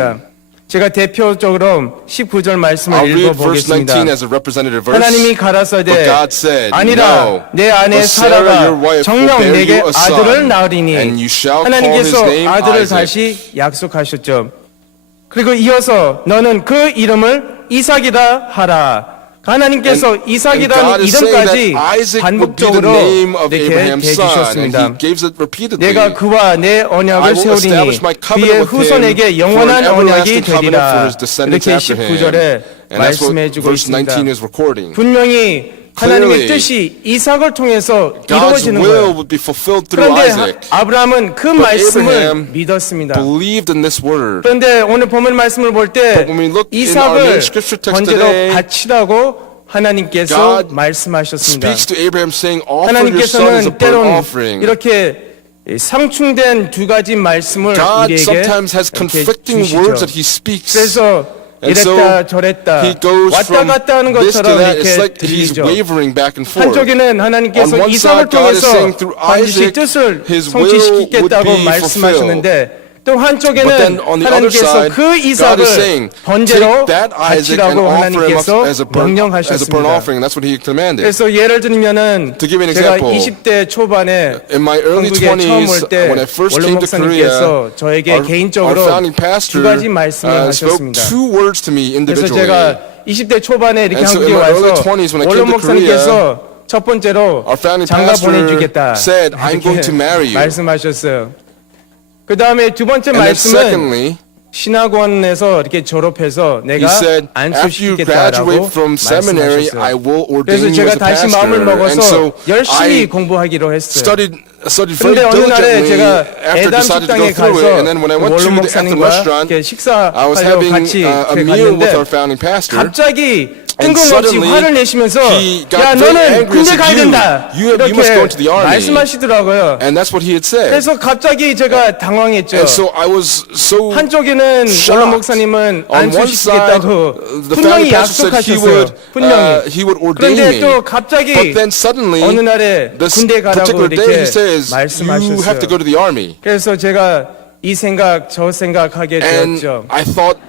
제가 대표적으로 19절 말씀을 I'll read verse 19 읽어보겠습니다. as a representative verse. 하나님이 But 가라사대 God said, 아니라 No, 내 아내 but Sarah, 사라가 your wife, will 정녕 bear 내게 you a 아들을 son, 낳으리니 and you shall call his 하나님께서 name 아들을 Isaac. 다시 약속하셨죠. 그리고 이어서 너는 그 이름을 이삭이라 하라. 하나님께서 And 이삭이라는 God is saying 이름까지 that Isaac would be the 반복적으로 name of 이렇게 Abraham's son, and 대주셨습니다. he gives it repeatedly. 내가 그와 내 I 언약을 will 세우리니 establish my 그의 covenant with him 후손에게 for an 영원한 언약이 everlasting covenant for 되리라. his descendants 이렇게 after him. 19절에 And that's what 말씀해 주고 verse 19 있습니다. is recording. 분명히 하나님의 Clearly, 뜻이 이삭을 통해서 God's 이루어지는 will 거예요. would be fulfilled through 그런데 Isaac. 아브라함은 그 But 말씀을 Abraham 믿었습니다. believed in this word. 그런데 오늘 본문 말씀을 볼 때 But when we look in our main 이삭을 scripture text 번제로 today, 바치라고 하나님께서 God 말씀하셨습니다. Speaks to Abraham saying, offer your son as a 하나님께서는 burnt 때론 offering. 이렇게 이 상충된 두 가지 말씀을 God 우리에게 sometimes has 이렇게 conflicting 주시죠. words that He speaks. 그래서 And so 이랬다 저랬다 He goes 왔다 from 갔다 하는 this to 것처럼 that. It's 이렇게 like He's 들리죠. wavering back and forth. 한쪽에는 하나님께서 On one 이삭을 side, God is 통해서 saying through 반드시 Isaac, 뜻을 His will 성취시키겠다고 would be 말씀하셨는데 또 But then 한쪽에는 on the other 하나님께서 side, 그 God is 이삭을 saying, 번제로 take that Isaac and 바치라고 offer him 하나님께서 up as a burnt 명령하셨습니다. offering. That's what He commanded. 그래서 예를 들면은 To give an 제가 example, 20대 초반에 In my early 한국에 처음 20s, 올 때 when I first 원로 came to Korea, 목사님께서 저에게 our 개인적으로 founding 두 pastor 가지 말씀을 spoke 하셨습니다. two words to me 그래서 individually. 제가 20대 초반에 이렇게 And so 한국에 in my 와서 early 20s when I 원로 came to 목사님께서 첫 번째로 Our founding 장가 pastor 보내주겠다 said, "I'm going to marry you." 말씀하셨어요. 그 다음에 두 번째 And then 말씀은 secondly, 신학원에서 이렇게 졸업해서 he 내가 said, after you 안수시키겠다라고 graduate from seminary, I 말씀하셨어요. will ordain 그래서 you 제가 as a 다시 마음을 pastor. And 먹어서 so 열심히 I 공부하기로 했어요. studied very 그런데 어느 날에 diligently 제가 after 애담 decided to go 식당에 through it. 가서 And then when I went 원로 to the 목사님과 restaurant, 이렇게 I was 식사하려고 having 같이 a 이렇게 meal with 갔는데 our founding pastor. 갑자기 And 뜬금없이 suddenly, 화를 내시면서 he got 야 very 너는 angry 군대 and 가야 said, 된다 you must go to the 이렇게 army. 말씀하시더라고요. And that's what he had said. 그래서 갑자기 제가 당황했죠. And so I was so 한쪽에는 원로 shocked. 목사님은 On one side, 안수시키겠다고 the 분명히 founding pastor said 약속하셨어요. 분명히. he would ordain 그런데 me. 또 갑자기 But then suddenly, 어느 날에 this 군대 가라고 particular 이렇게 day, he says, you have to go 말씀하셨어요. to the army. 그래서 제가 이 생각 저 생각하게 And 되었죠. I thought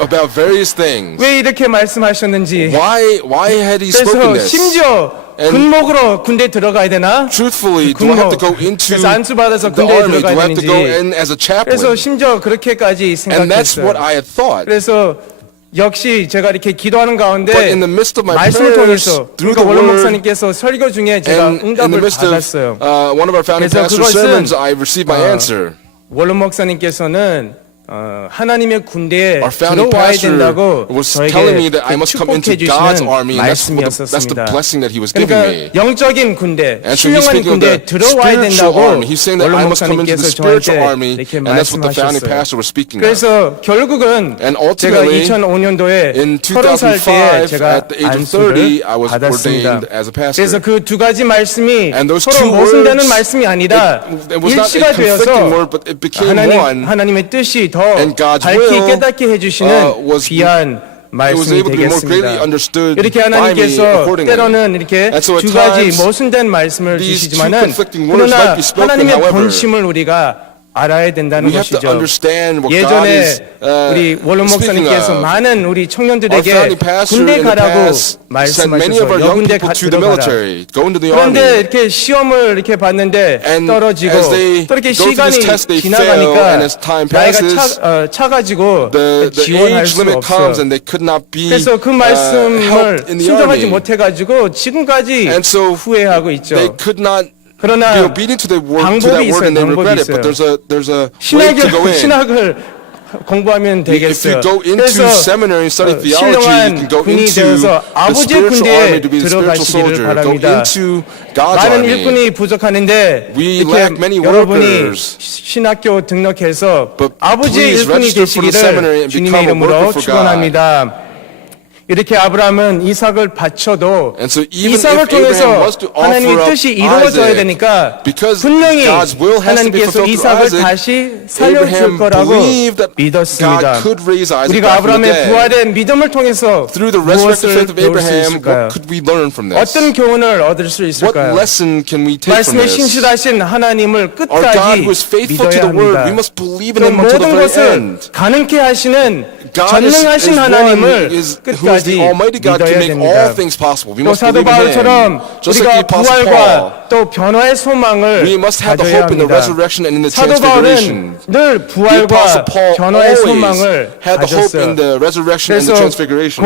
about various things. 왜 이렇게 말씀하셨는지. Why had he 그래서 spoken this? 심지어 And 군목으로 군대 들어가야 되나? Truthfully, do I have to go into 그래서 안수받아서 the 군대에 army? Do I 들어가야 have to go 되는지. in as a 그래서 chaplain? 심지어 그렇게까지 And that's what 생각했어요. I had thought. 그래서 역시 제가 이렇게 기도하는 가운데 But in the midst of my 말씀을 prayers, 통해서 through 그러니까 the 원로 word, 목사님께서 설교 중에 제가 And in the 응답을 midst of 받았어요. one of our founding 그래서 pastor's 그것은, sermons, I received my answer. 원로 목사님께서는 하나님의 군대에 Our founding 들어와야 pastor 된다고 was telling me 저에게 that I must come into 축복해 God's 주시는 army, and that's the 말씀이었습니다. blessing that He was giving 그러니까 me. 영적인 군대, And so 신령한 he's speaking of 군대에 the 들어와야 spiritual 된다고 army. He's saying that 원로 I must come into the 목사님께서 spiritual 저한테 army, 이렇게 and that's what the founding 말씀하셨어요. pastor was speaking of. 그래서 결국은 And 제가 ultimately, 2005년도에 in 30살 때에 2005, 제가 at the age of 30, I was 받았습니다. ordained as a pastor. 그래서 그 두 가지 말씀이 And those 서로 two 모순되는 words, 말씀이 아니라 it was not 일치가 a conflicting 되어서 word, but it became one. 하나님의 뜻이 더 And God's 밝히 will, 깨닫게 해주시는 was- 귀한 It was 말씀이 able to be more greatly 되겠습니다. understood 이렇게 by me 하나님께서 accordingly. 때로는 이렇게 And so at 두 가지 times, 모순된 말씀을 these two 주시지만은 conflicting words 그러나 might be spoken, 하나님의 however, 본심을 우리가 알아야 된다는 We have to 것이죠. understand what God is 예전에 우리 원로 speaking 목사님께서 of. 많은 우리 Our 청년들에게 founding pastor 군대 in the 가라고 past sent many of 말씀하셔서 our young 여군대 people to the 들어가라. military, go into the 그런데 army. 이렇게 시험을 이렇게 봤는데 And 떨어지고 as they 또 이렇게 go through 시간이 this test, they fail, 지나가니까 and as time 나이가 passes, 차가지고 The 지원할 age 수 limit comes 없어요. and they could not be 그래서 그 말씀을 helped in the 순종하지 army. 못해가지고 지금까지 And so 후회하고 있죠. they could not be 그러나 obedient to, to that 방법이 word and they 있어요. regret it. 방법이 But there's a way to go in. 신학을 공부하면 If 되겠어요. you go into 그래서 seminary and study theology, you 신령한 can go 군이 into 되어서 the 아버지의 spiritual 군대에 army to be the spiritual 들어가시기를 soldier. Go 바랍니다. into God's 많은 army. 일꾼이 부족하는데 We 이렇게 lack many 여러분이 workers. 신학교 등록해서 But 아버지의 please 일꾼이 register for the seminary 되시기를 and 주님의 become a worker 이름으로 for 축원합니다. 이렇게 아브라함은 이삭을 바쳐도 And so even 이삭을 if Abraham 통해서 was to offer 하나님의 up 뜻이 이루어져야 Isaac, 되니까 because 분명히 God's will has to be 하나님께서 fulfilled through 이삭을 Isaac, 다시 살려줄 Abraham 거라고 believed that 믿었습니다. God could raise Isaac 우리가 back from 아브라함의 the dead. 부활의 믿음을 통해서 Through the resurrected faith 무엇을 of 배울 수 Abraham, 있을까요? what could we learn from this? 어떤 교훈을 얻을 수 What 있을까요? lesson can we take from 말씀에 this? 신실하신 하나님을 Our God 끝까지 who is faithful to 믿어야 the word, 합니다. we must believe in 그 Him until the 모든 very 것을 end. 가능케 하시는 God 전능하신 is one 하나님을 who is 끝까지 the Almighty God to 믿어야 make 됩니다. all things possible. We 또 must 사도 believe in Him. 바울처럼 Just 우리가 like the Apostle Paul, 부활과 또 변화의 소망을 we must have the 가져야 hope in the 합니다. resurrection and in the 사도 transfiguration. 바울은 늘 The Apostle 부활과 Paul 변화의 always 소망을 had the hope in 가졌어요. the resurrection and the 그래서 transfiguration.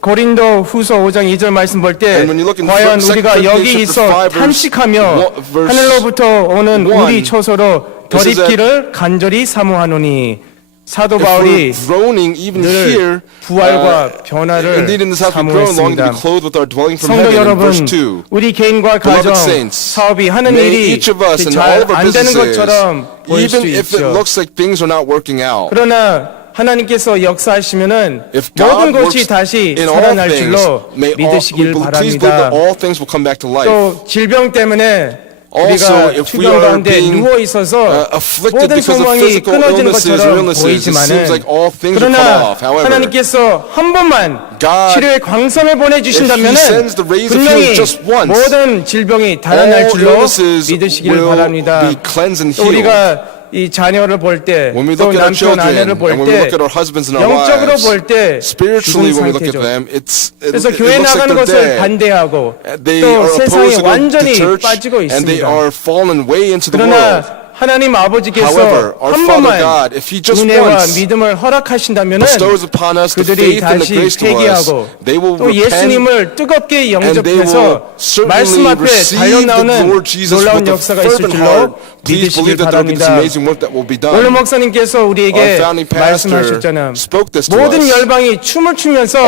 고린도 후서 5장 2절 말씀 볼 때 And when you look in 과연 2 우리가 여기 Corinthians 있어 5 verse 탄식하며 verse 하늘로부터 오는 1, 우리 초소로 덜 it says that 입기를 간절히 사모하노니 사도 If 바울이 we're groaning even 늘 here, 부활과 변화를 indeed in this house we groan longing to 사모했습니다. be clothed with our dwelling from 성도 heaven. In 여러분, verse 2. 우리 개인과 Beloved 가정, saints, 사업이 하는 may 일이 each of us and 잘 all of our 안 되는 businesses, 것처럼 보일 수 even if it 있죠. looks like things are not working out, 그러나 하나님께서 역사하시면은 if 모든 God 것이 works 다시 in all 살아날 things, 줄로 we 믿으시길 please believe that 바랍니다. all things will come back to life. 또 질병 때문에 Also, 우리가 if we 투병 are 가운데 being 누워 있어서 afflicted 모든 because of 소망이 physical 끊어지는 illnesses or 것처럼 illnesses, it 보이지만은 seems like all things are cut 그러나 off. However, 하나님께서 한 번만 God, 치료의 광선을 보내주신다면 if He sends the rays of 분명히 healing just once, 모든 질병이 달아날 all 줄로 illnesses 믿으시길 will 바랍니다. be cleansed and 또 healed. 우리가 이 자녀를 볼 때, When we 또 look at our 남편 children, 아내를 and 볼 when we 때, look at our husbands and our 영적으로 wives, 볼 때 spiritually 죽은 when we look at 상태죠. them, it 그래서 looks 교회 like 나가는 they're 것을 dead. 반대하고 They 또 are opposed 세상에 to go to 완전히 church, 빠지고 and they 있습니다. are fallen way into the world. 그러나 하나님 아버지께서 However, our 한 Father 번만 God, if He just 은혜와 once 믿음을 허락하신다면 bestows upon us the 그들이 faith and the 다시 grace to us, 회개하고 they will 또 repent 예수님을 뜨겁게 and they will 영접해서 certainly 말씀 앞에 receive the 달려나오는 Lord Jesus 놀라운 with a 역사가 있을 fervent 줄로 heart. Please 믿으시길 believe that there will be this 바랍니다. amazing work that will be 오늘 done. 목사님께서 Our 우리에게 founding pastor 말씀하셨잖아요. spoke this to 모든 us. 열방이 춤을 추면서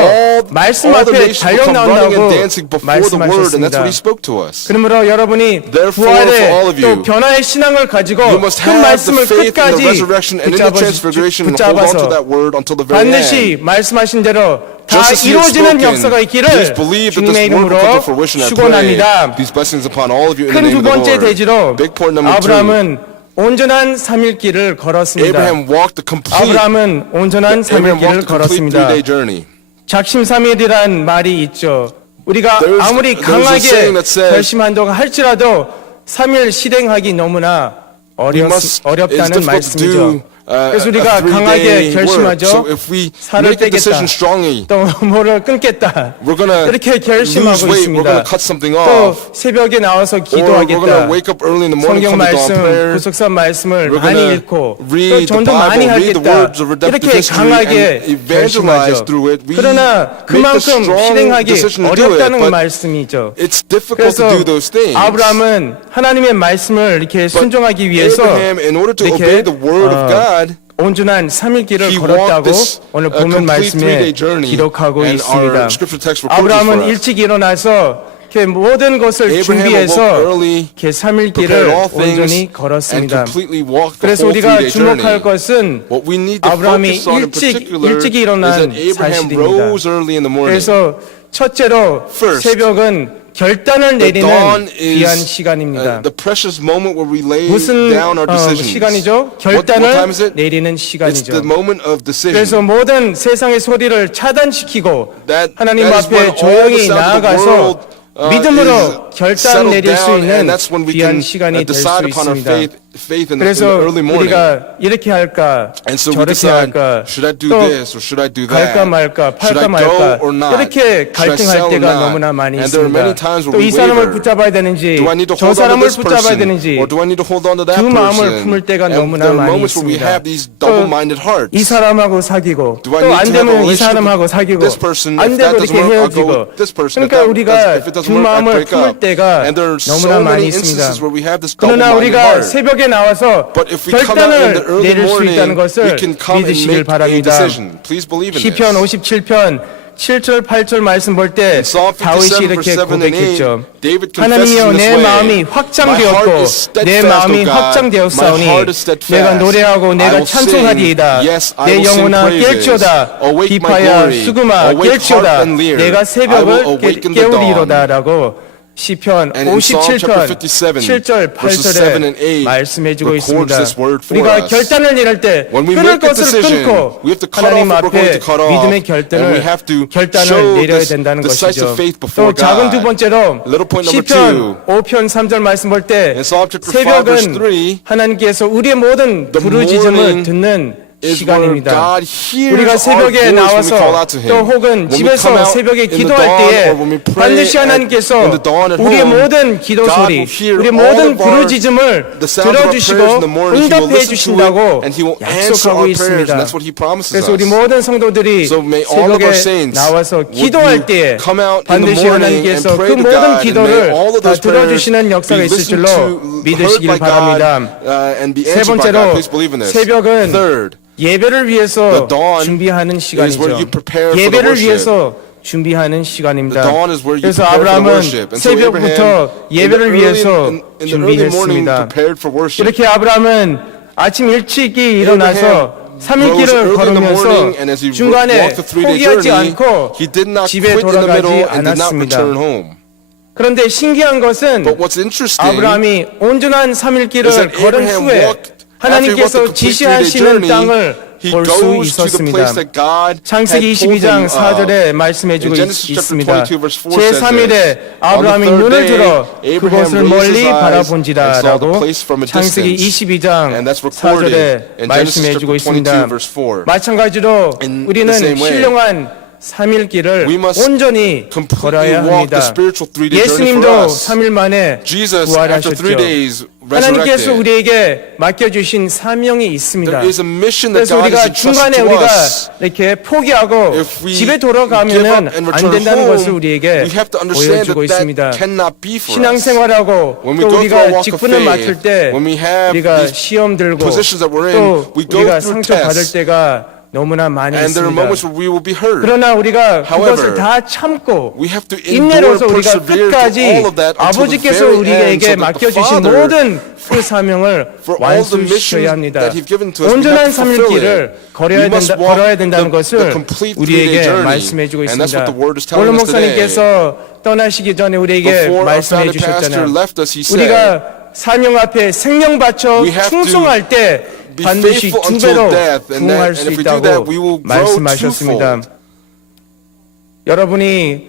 말씀 All the 앞에 nations will come running 달려나온다고 and dancing before the word, and that's 말씀하셨습니다. what He spoke to us. 그러므로 여러분이 Therefore, for all 부활의 of 또 you, 변화의 신앙을 가지고 You must 그 have the 말씀을 faith in the 끝까지 resurrection and in the transfiguration and hold on to that word until the very 반드시 end. 말씀하신 대로 다 Just as He has 이루어지는 spoken, 역사가 please 있기를 believe that 주님의 this word will come 이름으로 to fruition. I pray 축원합니다. these blessings upon all of you in the 큰 name 두 of the 번째 Lord. 대지로 Big point number 2. 아브라함은 온전한 3일길을 걸었습니다. Abraham walked the complete. 아브라함은 온전한 Abraham 3일길을 walked the complete 걸었습니다. 3-day journey. 작심삼일이란 말이 있죠. 우리가 There's 아무리 a 강하게 saying that says, 결심한다고 할지라도 3일 실행하기 너무나 it's 어렵다는 difficult to 말씀이죠. do 그래서 a 우리가 3-day 강하게 work. 결심하죠. So if we 살을 make a 빼겠다. decision strongly, 또 뭐를 끊겠다. we're gonna 이렇게 lose 결심하고 weight. We're 있습니다. gonna cut something 또 off. 새벽에 나와서 Or we're gonna 기도하겠다. wake up early in the morning, 성경 come to dawn 말씀, prayer. 구속사 말씀을 We're 많이 gonna 읽고 또 read the 전도 Bible, 많이 read the 하겠다. words of redemptive 이렇게 history 강하게 and evangelize 결심하죠. through it. We 그러나 make the 그만큼 strong 실행하기 decision to do it, 어렵다는 but 말씀이죠. it's difficult 그래서 to do those things. 아브라함은 하나님의 말씀을 이렇게 But 순종하기 위해서 Abraham, in order to 이렇게 obey the word of God, 온전한 3일길을 he 걸었다고 walked this 오늘 complete 보면 말씀에 3-day journey. 기록하고 And 있습니다. our scripture text records this for 아브라함은 us. 일찍 일어나서 이렇게 모든 것을 Abraham 준비해서 awoke early, 이렇게 prepared 3일길을 all things, 온전히 and 걸었습니다. completely walked the 그래서 whole 우리가 3-day journey. 주목할 것은 What we need to 아브라함이 focus on in particular 일찍 is 일어난 that Abraham 사실입니다. rose early in the morning. 그래서 첫째로 First, 새벽은 결단을 The 내리는 dawn 귀한 is 시간입니다. the precious moment where we lay 무슨 down our decisions. 시간이죠? What time 결단을 is it? 내리는 It's 시간이죠. the moment of decision. 그래서 모든 세상의 소리를 차단시키고 하나님 that is when 앞에 all the 조용히 sound of the 나아가서 world, 믿음으로 is 결단 settled 내릴 수 down, 있는 and that's when we 귀한 can 시간이 될 수 decide upon our 있습니다. faith in the 그래서 early morning. 우리가 이렇게 할까 And so we 저렇게 decide, 할까 should I do 또 this or should I do that? 갈까 말까 Should 팔까 I 말까 go or not? 이렇게 Should I 갈등할 sell or 때가 not? 너무나 많이 And there are many 있습니다. times 또 where we 이 사람을 waver. 붙잡아야 되는지 Do I need to 저 hold on to 사람을 this 붙잡아야 person 되는지 or do I need to hold on to that 두 마음을 person? 품을 때가 And 너무나 there are 많이 moments where we 있습니다. have these 또 double-minded hearts. 이 사람하고 사귀고 Do I 또 need 안 to have a 되면 이 relationship 사람하고 with 사귀고 this person? 안 If that 되고 doesn't 이렇게 work, I'll go 헤어지고 with this person. 그러니까 우리가 If it doesn't 두 work, I 마음을 break 품을 up. 때가 And there are so 너무나 많이 many 있습니다. instances where we have this 그러나 double-minded 우리가 heart. 새벽에 나와서 But if we come out in the 결단을 early 내릴 수 있다는 morning, we 것을 can come and 믿으시길 make a 바랍니다. decision. Please believe in 시편 this. 57편 7절 8절 말씀 볼 때 Psalm 57 다윗이 verse 이렇게 7 and 8, 고백했죠. David confesses 하나님이여 in this 내 way. 마음이 My heart 확장되었고 is 내 steadfast, 마음이 O God. 확장되었사오니 My heart is steadfast. 내가 노래하고 I 내가 will 찬송하리이다. sing. Yes, I 내 will sing 영혼아 praises. 깰지어다. Awake my 비파야 glory. 수금아 Awake 깰지어다. harp and lyre. 내가 I will 새벽을 awaken the 깨우리로다라고 시편 And in Psalm 57편 chapter 57, 7절 verses 7 and 8절에 8 말씀해주고 records 있습니다. this word for 우리가 us. 결단을 내릴 때 When we 끊을 make a 것을 decision, 끊고 we have to cut 하나님 off what we're 앞에 going to cut off, 믿음의 and we 결단을 have to 결단을 show 내려야 this 된다는 decisive 것이죠. faith 또 before 작은 두 God. 번째로 Little point number 시편 5편 3절 말씀 볼 때 In Psalm chapter 5 verse 새벽은 3, 하나님께서 우리의 모든 the 부르짖음을 morning 듣는 is where 시간입니다. God hears 우리가 our 새벽에 voice when we call 나와서 out to Him. 또 혹은 When we 집에서 come out 새벽에 in the 기도할 dawn 때에 or when we pray 반드시 하나님께서 in the dawn at 우리의 home, 모든 기도 God 소리, will hear 우리의 all 모든 of our- 부르짖음을 the sound of our prayers 들어주시고 in the morning. He will 응답해 listen to it 주신다고 and He will answer 약속하고 our prayers. 있습니다. And that's what He promises 그래서 us. 우리 모든 성도들이 So may all of 새벽에 our saints, 나와서 would 기도할 you 때에 come out in the 반드시 morning and 하나님께서 그 pray to 모든 God, and may 기도를 all of 다 those prayers 들어주시는 역사가 be 있을 listened 줄로 to, 믿으시길 heard by 바랍니다. God, and be 세 answered by God. 번째로 Please believe in this. 새벽은 Third, 예배를 위해서 The dawn 준비하는 is where 시간이죠. you prepare for the 예배를 worship. 위해서 준비하는 시간입니다. The dawn is where you 그래서 prepare for the 아브라함은 worship. And so 새벽부터 Abraham, 예배를 위해서 in the early morning, 준비했습니다. prepared for worship. 이렇게 아브라함은 아침 일찍이 일어나서 rose 3일길을 early in the morning, and 걸으면서 as he 중간에 walked the 3-day 포기하지 journey, 않고 he did not 집에 quit in the 돌아가지 middle and did not 않았습니다. return home. 그런데 신기한 것은 But what's interesting 아브라함이 온전한 is 3일길을 that 걸은 Abraham 후에 walked, after he walked the 하나님께서 complete 3-day 지시하시는 journey, 땅을 he 볼 수 goes to the 있었습니다. place that God had 창세기 told 22장 him 4절에 of. 말씀해주고 In Genesis chapter 있습니다. 22 verse 4 says 제3일에 this. 아브라함이 On the third 눈을 day, 들어 Abraham 그곳을 raised 멀리 his eyes 바라본지라 and saw the 라고 place from a 창세기 distance. 22장 And that's recorded 4절에 in Genesis 말씀해주고 chapter 22 있습니다. verse 4. 마찬가지로 In 우리는 the same way, 신령한 3일길을 we must 온전히 completely 걸어야 walk the 합니다. spiritual 3-day journey for 예수님도 us. 3일 만에 Jesus, after 3 부활하셨죠. days, 하나님께서 resurrected. 우리에게 맡겨주신 사명이 있습니다. There is a mission that 그래서 God 우리가 has entrusted 중간에 to 우리가 us. 이렇게 포기하고 If we 집에 give 돌아가면은 up and 안 return 된다는 것을 home, 우리에게 we have to understand 보여주고 that 있습니다. that cannot be for us. 신앙생활하고 When we 또 go through our 우리가 walk of 직분을 faith, 맡을 때 when we have 우리가 these 시험 들고 positions that we're in, 또 we go 우리가 through 상처 받을 tests. 때가 너무나 많이 And there are 있습니다. moments where we will be hurt. 그러나 우리가 However, 그것을 다 참고 We have to endure, 인내로서 우리가 persevere 끝까지 through all of that until the 아버지께서 very end, 우리에게 so that the 맡겨주신 Father, 모든 그 사명을 for all the 완수시켜야 missions 합니다. that He's given to us, we 온전한 have to fulfill 3일길을 it. 걸어야 We must 된다, walk 걸어야 된다는 the 것을 complete 우리에게 3-day journey. 말씀해주고 And that's 있습니다. what the Word is 오늘 telling us today. 목사님께서 떠나시기 전에 우리에게 Before our 말씀해 founding pastor 주셨잖아요. left us, he said, 우리가 사명 앞에 생명 바쳐 We have to 충성할 때 be 반드시 faithful 두 until 배로 death, and 부흥할 if 수 we do that, 있다고 we will grow 말씀하셨습니다. twofold. 여러분이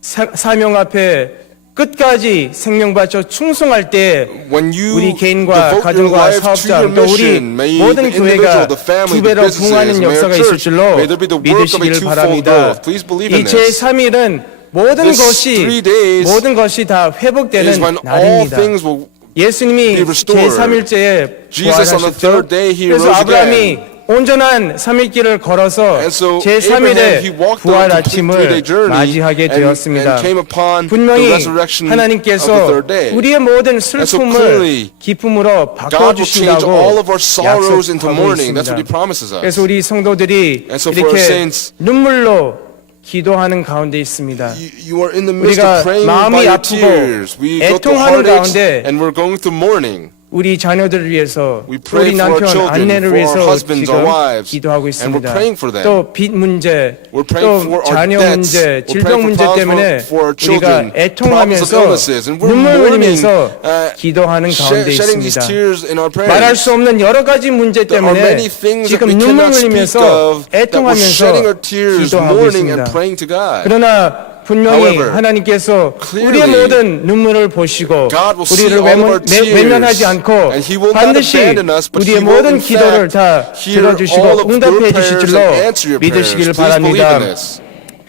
사명 앞에 끝까지 생명 바쳐 충성할 때 When you 우리 개인과 devote your 가정과 life to 사업자 your 또 우리 mission, may 모든 the 교회가 individual, the family, 두 the 배로 businesses, 부흥하는 may our 역사가 있을 church, 줄로 may there be the work of a 믿으시기를 twofold 바랍니다. growth. Please believe 이 in this. 제3일은 모든 This 것이 3 days 모든 것이 다 is 회복되는 when all 날입니다. things will 예수님이 be restored. 제3일째에 Jesus on the 부활하셨죠. third day, he 그래서 rose 아브라함이 again. 온전한 3일길을 걸어서 And so Abraham, he 제3일에 walked the 부활 complete 아침을 3-day journey 맞이하게 and 되었습니다. came upon the 분명히 resurrection of the 하나님께서 third day. 우리의 모든 so 슬픔을 clearly, 기쁨으로 God will change all of 바꿔주신다고 our sorrows into 약속하고 mourning. That's what He 있습니다. promises us. 그래서 우리 성도들이 And so for our 이렇게 saints, 눈물로 기도하는 가운데 있습니다. You are in the midst 우리가 of praying 마음이 by your 아프고 tears. We go through 애통하는 heartaches 가운데 and we're going through mourning. 우리 자녀들을 위해서 We pray 우리 for our 남편 children, 아내를 for 위해서 our husbands, 지금 our wives, 기도하고 and 있습니다. we're praying for them. 또 빚 문제, We're praying 또 for our 자녀 debts. 문제, We're 질병 praying 문제 for 때문에 for our 우리가 children, problems of 애통하면서 illnesses, and we're 눈물 mourning, 흘리면서 기도하는 가운데 shedding these 있습니다. tears in our 말할 prayers. 수 없는 여러 가지 문제 There are 때문에 many things that 지금 we 눈물 cannot speak 흘리면서 of, that we're shedding 애통하면서 our tears, 기도하고 mourning 있습니다. and praying to God. 그러나 분명히 However, 하나님께서 clearly, 우리의 모든 눈물을 보시고 God will see 우리를 all of our tears, 외면하지 않고 and He will not 반드시 abandon us, but 우리의 He will 모든 in 기도를 fact 다 hear all 들어주시고 of your 응답해 주실 prayers 줄로 and answer your prayers. 믿으시기를 Please believe 바랍니다. in this.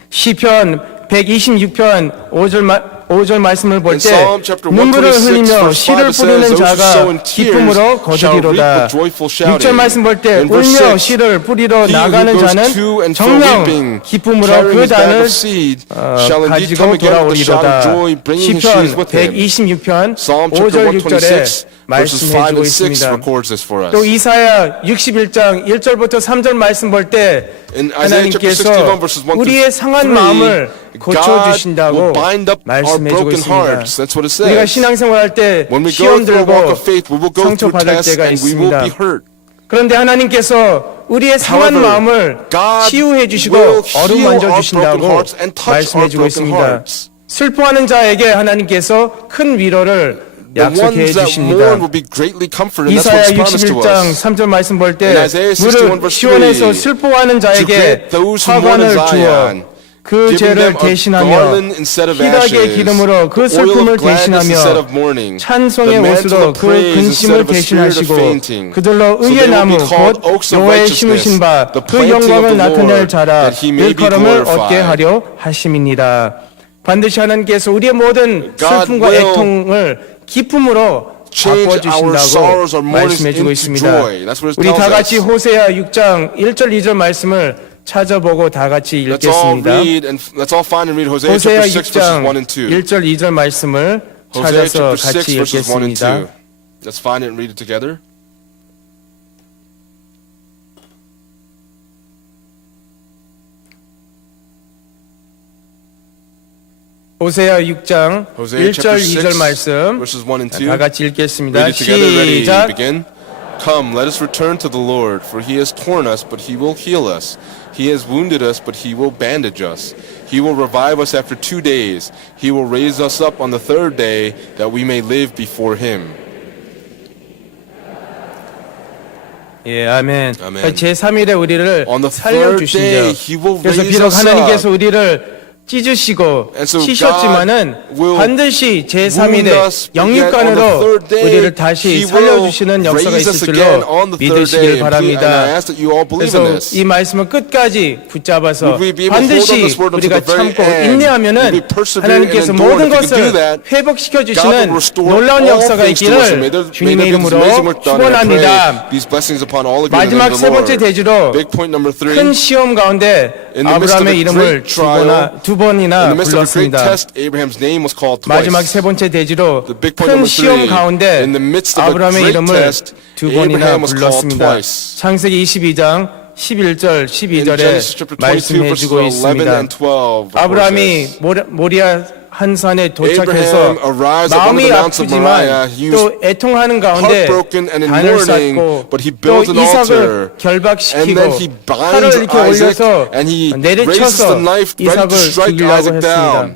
시편 126편 5절 말씀을 볼 In 때 Psalm chapter 눈물을 126 흘리며 verse 씨를 5 it says, 뿌리는 "Those who 자가 sow in tears 기쁨으로 shall reap 거두리로다. with joyful shouting." 6절 말씀 볼 때 In verse 울며 6, 씨를 뿌리러 "He who 나가는 goes 자는 to and fro 정녕 weeping, 기쁨으로 carrying 그 his bag 단을 of seed, shall indeed come 가지고 again with a shout of 돌아오리로다. joy, bringing his 시편 sheaves with him." 126편 Psalm 5절 chapter 6절에 126 verses 5 말씀해주고 and 6 있습니다. records this for us. 또 이사야 61장 1절부터 3절 말씀 볼 때 In Isaiah chapter 61 하나님께서 verses 1 to 우리의 상한 3, 마음을 God 고쳐주신다고 will bind up our 말씀해주고 broken 있습니다. hearts. That's what it 우리가 says. 신앙생활할 때 When we go 시험 through a walk 들고 of faith, we will go through 상처받을 tests 때가 and we will 있습니다. be hurt. 그런데 하나님께서 우리의 상한 However, 마음을 God 치유해 주시고 will heal 어루만져 our 주신다고 broken hearts and touch our 말씀해 주고 broken 있습니다. hearts. 슬퍼하는 자에게 하나님께서 큰 위로를 The 약속해 ones that 주십니다. mourn will be greatly comforted, and that's 이사야 what's promised to 61장 us. 3절 말씀 볼 때 In Isaiah 61 무릇 verse 시온에서 3, 슬퍼하는 To 자에게 grant those who mourn 화관을 in 주어 Zion, 그 giving 죄를 them a 대신하며 garland instead of 희락의 ashes, 기름으로 그 the oil 슬픔을 of gladness instead of 대신하며 mourning, 찬송의 the mantle 옷으로 of 그 praise 근심을 instead of a spirit of 대신하시고 fainting. 그들로 So 의의 they will 나무 be called 곧 oaks of 여호와의 righteousness, 심으신 바 the 그 planting of 영광을 the 나타낼 Lord, 자라 that he may be 일컬음을 얻게 glorified. 하려 하심이니라. 반드시 하나님께서 우리의 모든 God 슬픔과 will 애통을 기쁨으로 change our sorrows or 바꿔주신다고 mournings 말씀해주고 into 있습니다. joy. That's what it 우리 tells 다 같이 us. 호세아 6장 1절 2절 말씀을 찾아보고 다 같이 Let's all 읽겠습니다. read and let's all find and read Hosea 호세아 chapter 6 verses 1 6장 and 2. 1절 2절 말씀을 Hosea 찾아서 chapter 6 같이 verses 1 and 2. 읽겠습니다. Let's find it and read it together. 호세아 6장 Hosea 1절 chapter 6 2절 말씀 verses 1 and 2. 다 같이 읽겠습니다. Read it together. Ready? 시작. Begin. Come, let us return to the Lord, for he has torn us, but he will heal us. He has wounded us, but he will bandage us. He will revive us after 2 days. He will raise us up on the third day, that we may live before him. 예, 아멘. 아멘. 제3일에 우리를 On the third day, 살려주신대요. he will 그래서 raise 비록 us 하나님께서 up. 우리를 찢으시고 And so 치셨지만은 God will 반드시 wound 제3일에 us, but yet on the 영육간으로 third day, 우리를 다시 he will 살려주시는 역사가 raise 있을 us again on 줄로 the third day. 믿으시길 And I 바랍니다. ask that you all believe in 그래서 this. 이 말씀을 끝까지 붙잡아서 Would we be able to hold on 반드시 this word until 우리가 the very 참고 end? 인내하면은 Would we persevere 하나님께서 and endure? 모든 If we can do 것을 that, 회복시켜 God 주시는 will restore 놀라운 all 역사가 things to us. And may 있기를 there be 주님의 this 이름으로 amazing work done. And I pray 축원합니다. these blessings upon all of you in the 마지막 name of 세 the 번째 Lord. 대지로 Big point number 3. 큰 시험 가운데 In the midst of 아브라함의 a 이름을 great trial, 두 번이나 In the midst of a great 불렀습니다. test, Abraham's name was called 마지막 twice. 세 번째 대지로 The big point 큰 number 시험 3. 가운데 In the midst of a 아브라함의 great 이름을 test, 두 번이나 Abraham was called 불렀습니다. twice. 창세기 22장 11절 In 12절에 Genesis chapter 22, 말씀해 verses 주고 11 있습니다. and 12. 아브라함이 모리아 한산에 도착해서 Abraham arrives at one of 마음이 the mountains of Moriah. 아프지만 He 또 애통하는 가운데 heartbroken and in 단을 mourning, 쌓고 but he 또 builds an 이삭을 altar. 결박시키고 And then he 칼을 binds 이렇게 Isaac, 올려서 and he raises 내리쳐서 the knife ready 이삭을 to strike 죽이려고 Isaac 했습니다. down.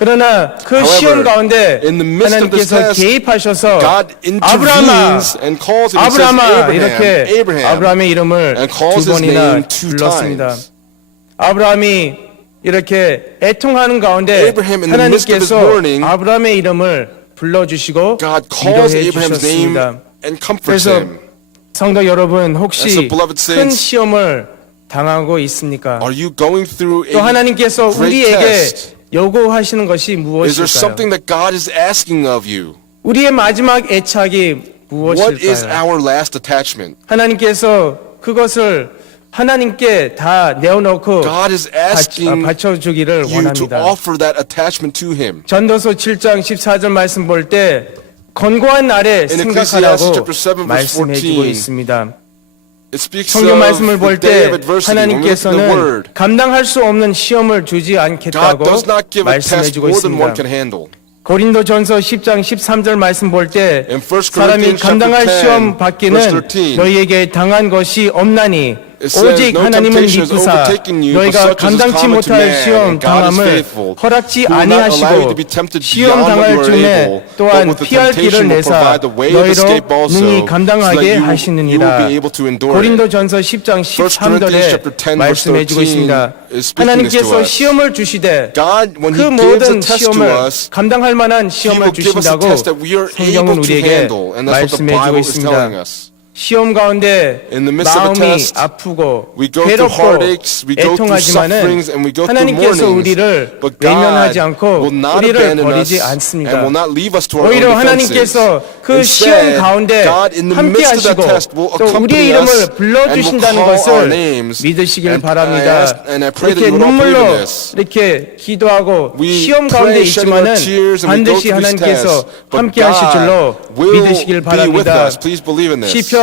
그러나 그 However, 시험 가운데 in the midst of this 하나님께서 test, 개입하셔서 God 아브라함아 intervenes and calls him and says, 아브라함아 이렇게 Abraham, 아브라함의 이름을 and 두 calls his 번이나 name 2 불렀습니다. times. 아브라함이 이렇게 애통하는 가운데 Abraham, in the midst of his 하나님께서 mourning, 아브라함의 이름을 불러주시고 God calls 위로해 Abraham's name 주셨습니다. and comforts 그래서 him. 성도 여러분 And 혹시 so, beloved 큰 saints, 시험을 당하고 있습니까? Are you going through 또 a 하나님께서 great 우리에게 test? 요구하시는 것이 Is there 무엇일까요? something that God is asking of you? 우리의 마지막 애착이 What is 무엇일까요? our last attachment? 하나님께서 그것을 하나님께 다 내어놓고 God is asking 바쳐주기를 you to 원합니다. offer that attachment to Him. 전도서 7장 14절 말씀 볼 때 건고한 날에 In Ecclesiastes 생각하라고 chapter 7, verse 말씀해주고 14, 있습니다. It speaks 성경 of 말씀을 the 볼 day 때 of adversity. When we look at the 하나님께서는 Word, 감당할 수 없는 시험을 주지 God 않겠다고 does not give a test 말씀해주고 more than one 있습니다. can handle. 고린도전서 10장 13절 말씀 볼 때 In 1 사람이 Corinthians 감당할 chapter 10, 시험 verse 받기는 13, 너희에게 당한 것이 없나니 It says, 오직 "No 하나님은 temptation has 믿으사 overtaken you, but 너희가 such as is 감당치 common to 못할 man, 시험 and God is 당함을 faithful, 허락지 who will not allow you 아니하시고 to be tempted 시험 beyond what 당할 you are 중에 able, but 또한 with the 피할 길을 temptation will 내사 provide the way of 너희로 escape also, 능히 so that 감당하게 you will 하시느니라. be able to endure it." 고린도전서 10장 1 Corinthians chapter 10, 13절에 verse 말씀해주고 13 있습니다. is speaking this to 하나님께서 us. 시험을 주시되 God, when 그 He gives a 모든 test to 시험을 us, 감당할 만한 He 시험을 will give us a 주신다고 test that we are 성경은 able to 우리에게 handle, and that's what the 말씀해주고 Bible is telling 있습니다. us. 시험 가운데 In the midst of a 마음이 test, 아프고 we go through 괴롭고 heartaches, we go through 애통하지만은 sufferings, and we go through 하나님께서 mournings, 우리를 but 외면하지 God 않고 will not 우리를 abandon us 버리지 and 않습니다. will not leave us to our own 오히려 defenses. 하나님께서 그 시험 Instead, 가운데 God in the 함께 midst of that 하시고 test will 또 우리의 accompany 이름을 us and will 불러주신다는 call our 것을 names. 믿으시길 And 바랍니다. I pray that 이렇게 you would all believe in 눈물로 this. 이렇게 기도하고 We 시험 가운데 pray, shedding our 있지만은 tears, and we go 반드시 through these 하나님께서 tests, but 함께 하실 줄로 God will 믿으시길 be with 바랍니다. us. Please believe in this. 시편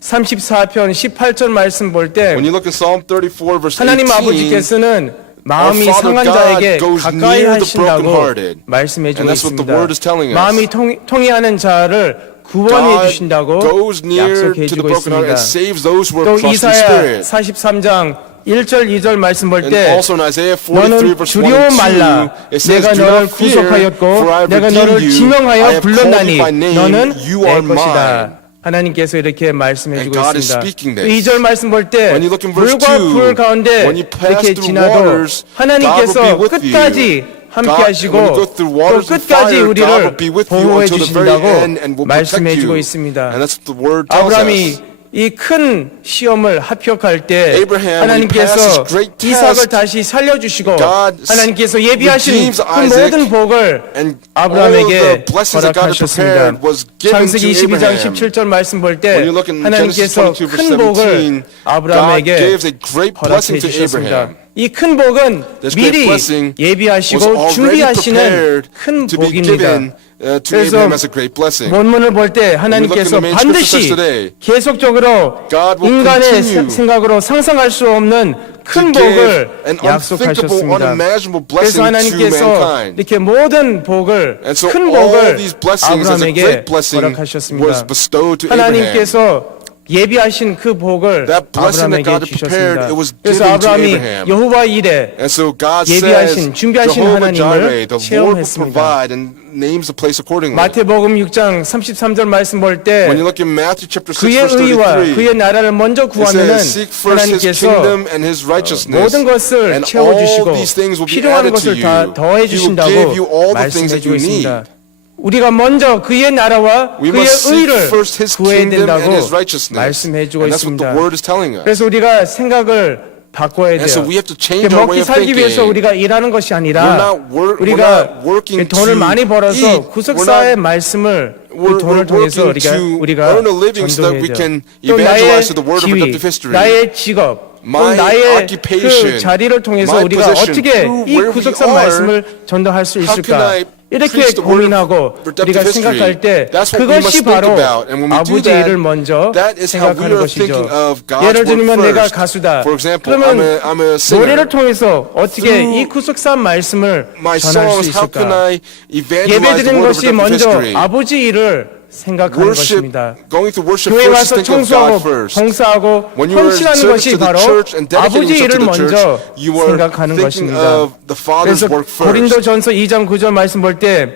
34편 18절 말씀 볼 때 When you look in Psalm 34, verse 18, 하나님 아버지께서는 마음이 Our Father 상한 God 자에게 goes 가까이 near the 하신다고 brokenhearted. 말씀해 주고 And that's what the 있습니다. word is telling us. 마음이 통해하는 자를 구원해 God 주신다고 goes near 약속해 to the 주고 brokenhearted 있습니다. and saves those who 또 are crushed in 이사야 spirit. 43장 1절 2절 말씀 볼 And 때 also in Isaiah 43, 너는 verse 1 두려워 and 2, 말라. it says, 내가 "Do 너를 not fear, for I 구속하였고 have 내가 redeemed 너를 you. I 지명하여 have called 불렀나니 you by name. 너는 You 내 are 것이다. mine." 하나님께서 이렇게 말씀해 And 주고 God is 있습니다. speaking 또 this. 2절 말씀 볼 때 When you look in verse 물과 2, 불 가운데 when you pass 이렇게 through 지나도 waters, 하나님께서 God will be with 끝까지 you. 함께 God, 하시고 when you go through 또 waters and 끝까지 fire, God 우리를 will be with you 보호해 until the very 주신다고 end and will protect 말씀해 주고 you. 있습니다. And that's what the word tells us. 아브라함이 이 큰 시험을 합격할 때 Abraham, when he 하나님께서 passes great test, 이삭을 다시 살려주시고 God 하나님께서 예비하신 redeems 그 Isaac, 모든 복을 and all of the 아브라함에게 blessings that God had 허락하셨습니다. prepared was given 창세기 to 22장 Abraham. 17절 말씀 볼 때 When you look in Genesis 하나님께서 22, verse 큰 복을 17, God 아브라함에게 gives a great blessing 허락해 to 주셨습니다. Abraham. 이 큰 복은 This great 미리 blessing was 예비하시고 already 준비하시는 prepared 큰 to be 복입니다. given to 그래서 Abraham as a great blessing. 본문을 볼 때 When we look in the 하나님께서 main scripture text 반드시 today, 계속적으로 God will 인간의 continue 생각으로 상상할 수 없는 큰 give 복을 an unthinkable, 약속하셨습니다. unimaginable 그래서 blessing to 하나님께서 mankind. 이렇게 모든 복을 And so 큰 all 복을 these blessings as a 아브라함에게 great blessing was 허락하셨습니다. bestowed to Abraham. 하나님께서 예비하신 그 복을 That blessing that 아브라함에게 God had prepared, 주셨습니다. it was 그래서 given to 아브라함이 Abraham. 여호와 일에 And so God 예비하신, says, 준비하신 Jehovah 하나님을 Jireh, the Lord will 체험했습니다. provide, and names the place accordingly. 마태복음 6장 33절 말씀 볼 때 When you look in Matthew chapter 6 그의 verse 의와 33, 그의 나라를 먼저 it 구하면은 says, seek first his 하나님께서 kingdom and his righteousness, 모든 것을 and all 채워주시고 these things will be 필요한 added to 것을 you. 다 더해 He will give you 주신다고 all the things that 말씀해주고 you need. 있습니다. 우리가 먼저 그의 나라와 We 그의 must seek 의를 first his 구해야 kingdom 된다고 and his righteousness. 말씀해주고 And that's what the 있습니다. word is telling us. 그래서 우리가 생각을 바꿔야 And so 돼요. we have to change our way 먹기 of 살기 위해서 thinking. 우리가 일하는 것이 We're 아니라 not 우리가 working 돈을 to 많이 벌어서 eat. 구속사의 말씀을 그 We're 돈을 통해서 working 우리가 to earn a living so that 전도해야 we 돼요. can 또 나의 evangelize to the word of 지위, redemptive history. 나의 직업, 또 My 나의 occupation, 그 자리를 통해서 my 우리가 position, 어떻게 through 이 where we 구속사 are, 말씀을 전도할 수 how can 있을까? I 이렇게 preach the word 고민하고 of redemptive 우리가 history? 생각할 때 That's what we must 그것이 think 바로 about. And when we do 아버지 that, 일을 먼저 that is how we 생각하는 are 것이죠. thinking of God's 예를 word 들면 내가 first. 가수다. For example, 그러면 I'm a singer. 노래를 통해서 어떻게 Through 이 구속사 말씀을 My 전할 수 songs, how can 있을까? I evangelize the 예배드리는 word of 것이 redemptive 먼저 history? 아버지 일을 생각하는 Worship, 것입니다. going through worship 교회 first is 와서 think of God 청소하고 first. 봉사하고 When you are in 헌신하는 service 것이 to the 바로 church and dedicating 아버지 yourself 일을 to the 먼저 church, you are 생각하는 thinking 것입니다. of the Father's 그래서 work first. 고린도전서 2장 9절 말씀 볼 때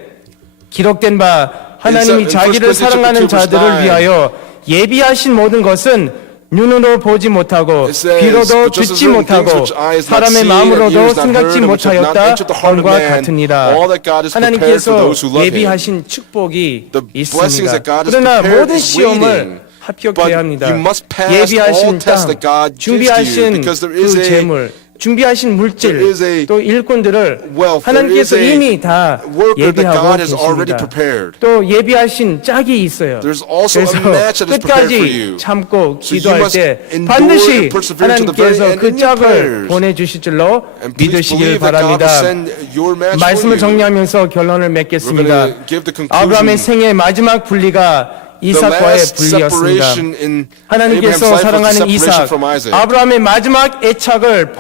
기록된 바 하나님이 in 자기를 1 Corinthians 사랑하는 chapter 2 verse 자들을 9, 위하여 예비하신 모든 것은 눈으로 보지 못하고 It says, 귀로도 "But just as 듣지 certain things 못하고 which eyes not 사람의 seen and 마음으로도 ears not 생각지 heard and which have not 못하였다 entered the heart of 함과 man, 같으니라. all that God has prepared for 하나님께서 those who love Him." 예비하신 축복이 The blessings 있습니다. that God has 그러나 prepared 모든 is 시험을 waiting. 합격해야 But 합니다. you must pass 예비하신 all tests 땅, that God gives to you, 준비하신 because there 그 is a 재물, 준비하신 물질, there is a 또 일꾼들을 wealth, 하나님께서 there is a 이미 다 worker that 예비하고 God has already 계십니다. prepared. 또 예비하신 짝이 있어요. There's also a 그래서 match that is prepared for you. 끝까지 참고 So you 기도할 must 때 endure 반드시 and persevere to the very 하나님께서 end 그 in your 짝을 prayers. 보내주실 줄로 And please 믿으시길 believe that God will 바랍니다. send your match for 말씀을 you. 정리하면서 결론을 We're 맺겠습니다. going to give the conclusion. 아브라함의 생애 마지막 분리가 The 이삭과의 last 분리였습니다. separation in Abraham's 하나님께서 life was the 사랑하는 separation 이삭, from Isaac. 아브라함의 마지막 애착을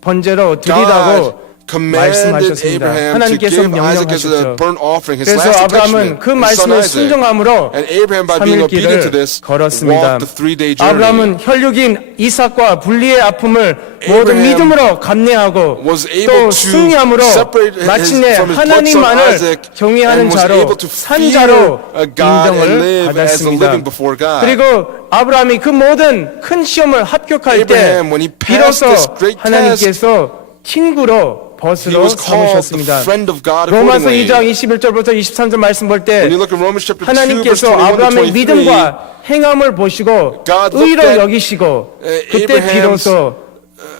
번제로 God 드리라고 commanded 말씀하셨습니다. Abraham to 하나님께서 give Isaac as a 명령하셨죠. burnt offering, his 그래서 last 아브라함은 attachment, 그 his son 말씀에 Isaac. 순종함으로 And Abraham, by being 3일 obedient to 길을 this, 걸었습니다. walked the 3-day journey. 아브라함은 혈육인 이삭과 분리의 아픔을 모든 Abraham 믿음으로 감내하고 was able 또 to 승리함으로 separate 마침내 from his blood son 하나님만을 Isaac 경외하는 and was 자로 able to 산자로 fear God and 인정을 live as a 받았습니다. living before God. 그리고 아브라함이 그 모든 큰 시험을 합격할 때 Abraham, when he passed 비로소 this great 하나님께서 친구로 He 벗으로 was called the 삼으셨습니다. friend of God 로마서 accordingly. 2장 21절부터 23절 말씀 볼 때 When you look in Romans chapter 2, verse 하나님께서 21 to 아브라함의 23, 믿음과 행함을 보시고 God looked 의로 at 여기시고 그때 Abraham's 비로소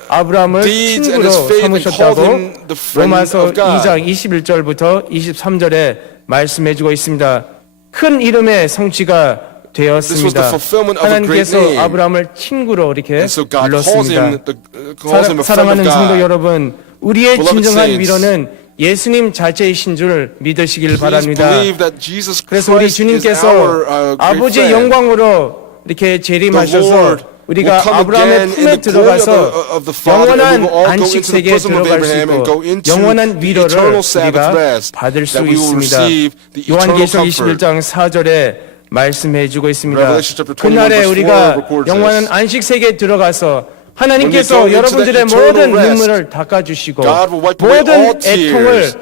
아브라함을 deeds and 친구로 his faith and 삼으셨다고 called him the friend 로마서 of God. 2장 21절부터 23절에 말씀해주고 있습니다. 큰 이름의 성취가 This was 되었습니다. the fulfillment of a great 하나님께서 name. 아브라함을 친구로 이렇게 And so God calls him, 불렀습니다. calls him a friend of 사랑하는 성도 God. 여러분, 우리의 Beloved 진정한 saints, 위로는 예수님 자체이신 줄 믿으시길 Please 바랍니다. believe that Jesus 그래서 우리 Christ is 주님께서 our great 아버지의 friend. 영광으로 이렇게 The 재림하셔서 Lord 우리가 will come 아브라함의 again in 품에 the glory 들어가서 of the Father, and we 영원한 will all go into the 안식세계에 bosom of 들어갈 수 Abraham and go 있고 into 영원한 the 위로를 eternal Sabbath 우리가 rest, 받을 수 that we will 있습니다. receive the eternal 요한계시록 comfort. 21장 4절에 말씀해주고 있습니다. Revelation chapter 21 그날에 verse 4 우리가 records 영원한 this. 안식세계에 들어가서 When we 하나님께서 go into 여러분들의 the eternal 모든 rest, 눈물을 닦아주시고 God will wipe away all 모든 tears. 애통을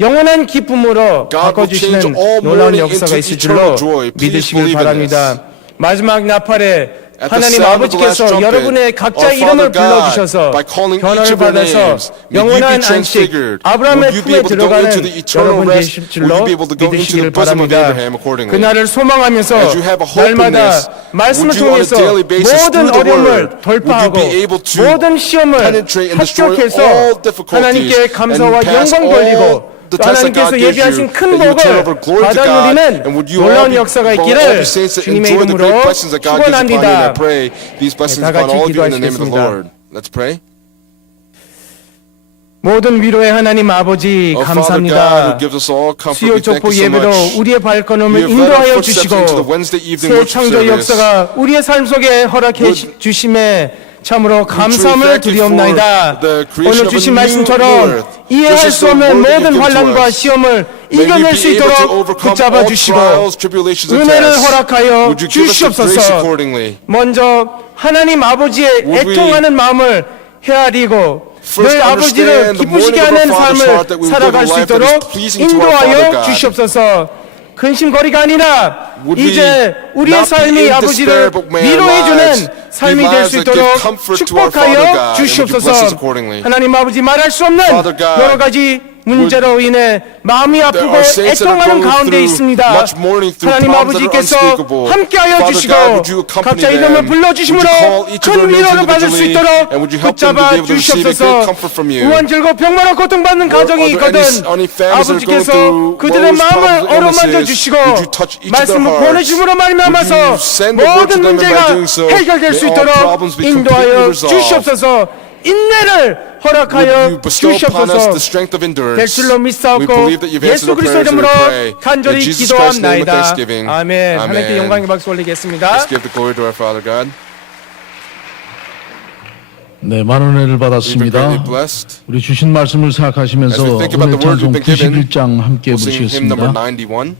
영원한 기쁨으로 God will change 바꿔주시는 all 놀라운 mourning 역사가 into 있을 eternal 줄로 joy. Please 믿으시길 believe in 바랍니다. 마지막 나팔에 At the 하나님 sound of the last 아버지께서 trumpet, 여러분의 각자 our 이름을 Father God, 불러주셔서 by calling each 변화를 of your 받아서 names, may you be 영원한 안식 transfigured. 아브라함의 Will you be 품에 able to go 들어가는 into the eternal 여러분 rest? 되실 Will 줄로 you be able to go into 믿으시길 the bosom of 바랍니다. Abraham accordingly? 그날을 소망하면서 As you have a hope in 날마다 this, 말씀을 would you on a 통해서 daily basis 모든 through the 어려움을 word, 돌파하고 would you be able to 모든 시험을 penetrate and destroy 합격해서 all difficulties 하나님께 감사와 and pass 영광 돌리고 all the 또 tests that 하나님께서 God gives 예비하신 you, 큰 that you turn over 복을 glory to 받아 God, 누리는 and would you all 놀라운 be, 역사가 all 있기를 be saints that 주님의 enjoy the great 이름으로 blessings that God gives upon you, and I 축원합니다. pray these blessings 다 upon 같이 all of you in the name of the 기도하시겠습니다. Lord. Let's pray. 모든 위로의 하나님 아버지 Oh, Father God, who 감사합니다. gives us all comfort, 수요 we thank 족보 you so 예배로 much. 우리의 발걸음을 You have led our 인도하여 footsteps into the 주시고 Wednesday evening 새 worship 창조 service. 역사가 우리의 삶 속에 허락해 주심에 참으로 감사함을 드리옵나이다. the creation 오늘 of a 주신 new 말씀처럼 earth. 이해할 This is 수 the 없는 word that 모든 you've given to 환난과 us. 시험을 May we 이겨낼 수 be able to 있도록 overcome 붙잡아 all 주시고 trials, tribulations, and 은혜를 tests. 허락하여 Would you give us the grace 주시옵소서. accordingly? 먼저 하나님 아버지의 Would we 애통하는 마음을 헤아리고 first 늘 아버지를 understand the 기쁘시게 mourning of 하는 our Father's 삶을 heart, that we would live 살아갈 a 수 life that 있도록 is pleasing to our Father 인도하여 God? 주시옵소서. 근심거리가 아니라 Would we 이제 우리의 not be 삶이 in 아버지를 despair, but may our 위로해주는 lives 삶이 be 될 lives 수 that give 있도록 comfort to our Father God, 축복하여 and would you bless us 주시옵소서. accordingly? 하나님 아버지 말할 수 없는 Father God, 여러 가지 문제로 인해 마음이 아프고 our saints that are 애통하는 going 가운데 through 있습니다. much mourning through 하나님 problems that are 아버지께서 unspeakable. 함께하여 Father 주시고 God, would you accompany 각자 them? 이름을 Would 불러주심으로 you call each of 큰 their names 위로를 받을 수 individually? 있도록 And would you help them to 붙잡아 be able to receive a 주시옵소서. great comfort from you? 우한 즐거 병마나 고통받는 가정이 Are there 있거든 any families that are going 아버지께서 through 그들의 woes, 마음을 problems, 어루만져 illnesses? 주시고 Would you touch each of their 말씀을 hearts? 보내주심으로 Would 말미암아서 you send the word to 모든 them, and by 문제가 doing so, 해결될 수 may all 있도록 problems be completely 인도하여 resolved? 주시옵소서. 인내를 Would you 허락하여 bestow upon us the 주시옵소서. strength of endurance? 될 줄로 We 믿사옵고 believe that you've answered 예수 our 그리스도 prayers and we 이름으로 pray. 간절히 In Jesus Christ's name with 기도합나이다. thanksgiving. 아멘. 하나님께 Amen. 영광의 박수 올리겠습니다. Let's give the glory to our Father God. 네, 많은 은혜를 We've been 받았습니다. greatly blessed. 우리 주신 말씀을 As 생각하시면서 we think about 오늘 the word 찬송 we've been given, 91장 함께 we'll sing hymn number 부르시겠습니다. 91.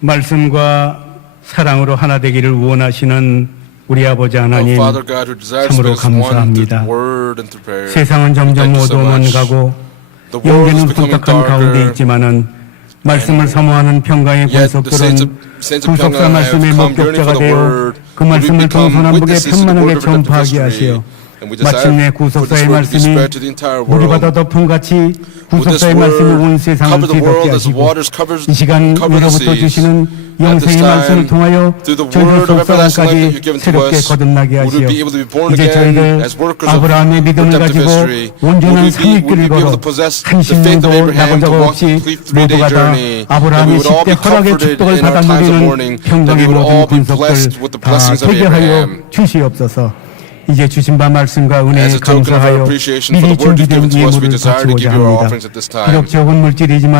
말씀과 사랑으로 하나 되기를 원하시는 우리 아버지 하나님, Father God, who desires to 참으로 make us one 감사합니다. through word and through prayer. 세상은 점점 Thank you so 어두워만 much. 가고 The world is 영계는 becoming 혼탁한 가운데 darker. 있지만은 말씀을 사모하는 평강의 Yet the 권속들은 saints of 구속사 Pyongyang 말씀의 have come yearning 목격자가 for the 되어 word. 그 Would we 말씀을 become 동서남북에 witnesses to the 편만하게 word of redemptive 전파하게 history? 하시어 And we desire 마침내 for this 구속사의 word to be 말씀이 spread to the entire 물이 바다 world. 덮음같이 Would this 구속사의 말씀이 온 word 세상을 cover the world 뒤덮게 as the 하시고 waters covers 이 시간 the 위로부터 seas? 주시는 At this 영생의 말씀을 time, 통하여 through the 저희들 word of everlasting life that 속사람까지 you've given to 새롭게 us, 거듭나게 would we 하시어 be able to be born 이제 again 저희들 as workers of 아브라함의 믿음을 redemptive 가지고 history? 온전한 Would we 산길을 be able 걸어 to possess 한 the faith of 심령도 Abraham to 나고자가 walk 없이 a complete 3-day 모두가 다 journey? That we 아브라함의 would all 10대 be 허락의 comforted 축복을 in our 받아 times of 누리는 mourning. That 평강의 we would 모든 all be 분석들 blessed with the 다 blessings of 되게 하여 Abraham. 주시옵소서. 이제 주신 바 말씀과 은혜에 As a token of our 감사하여 appreciation for 미리 the word you've given 준비된 to us, we 예물을 desire to 바치고자 give you our 합니다. offerings at this time. 비록 적은 물질이지만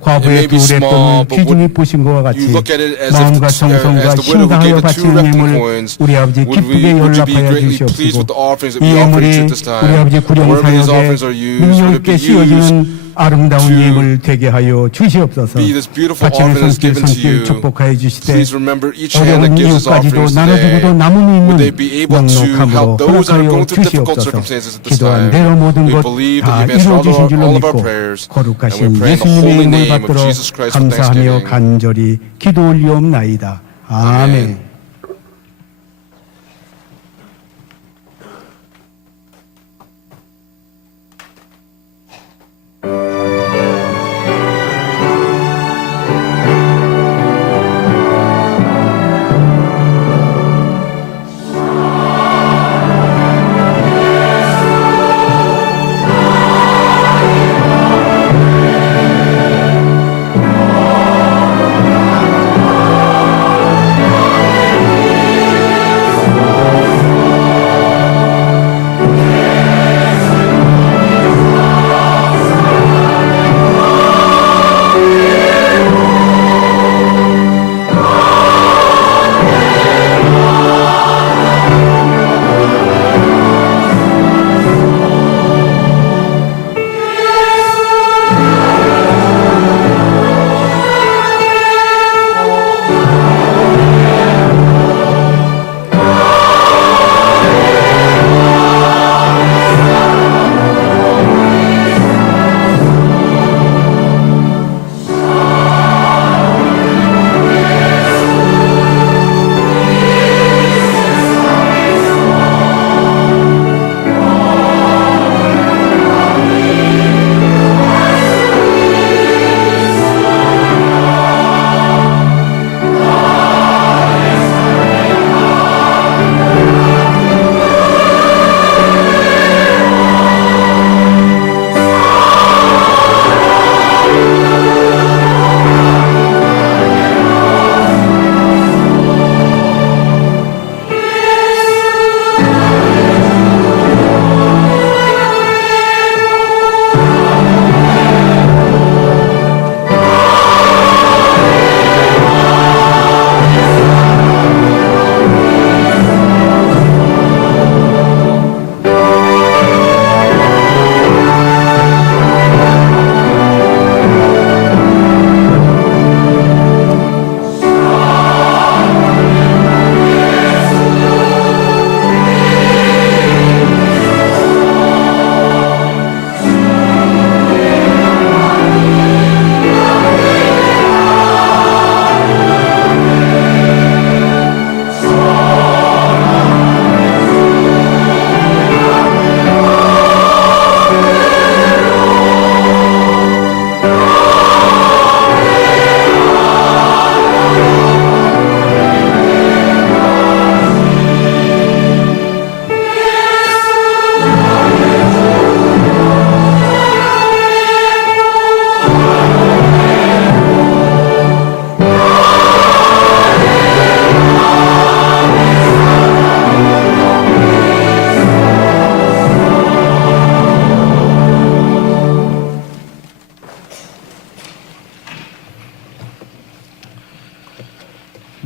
과부의 It may be 두 small, 렛돈을 but 귀중히 what 보신 것과 같이 you look at it as if 마음과 the 정성과 widow who 신당하여 gave the 2 바치는 reckoning 예물을 coins, 우리 아버지 would 기쁘게 you be 연락하여 greatly pleased 주시옵시고 with the offerings that 이 we offer 예물이 each at this time? 우리 아버지 구령 Wherever these 사역에 offerings are used, 능력 would it 있게 be 씌워지는 아름다운 to 예물 되게 하여 주시옵소서. be this beautiful 바치는 offering that's 손길 given to you. 축복하여 주시되 Please remember each hand that 어려운 gives us 이웃까지도 offerings 나눠주고도 today. 남음이 Would they 있는 be able to 넉넉함으로 help those that are 허락하여 going through difficult 주시옵소서. circumstances at this 기도한 time? 대로 모든 We 것 believe 다 that you've answered 이루어지신 줄로 all of our 믿고 prayers, and 거룩하신 we pray in the 예수님의 holy 이름을 name of 받들어 Jesus Christ with 감사하며 thanksgiving. 간절히 기도 올리옵나이다. 아멘.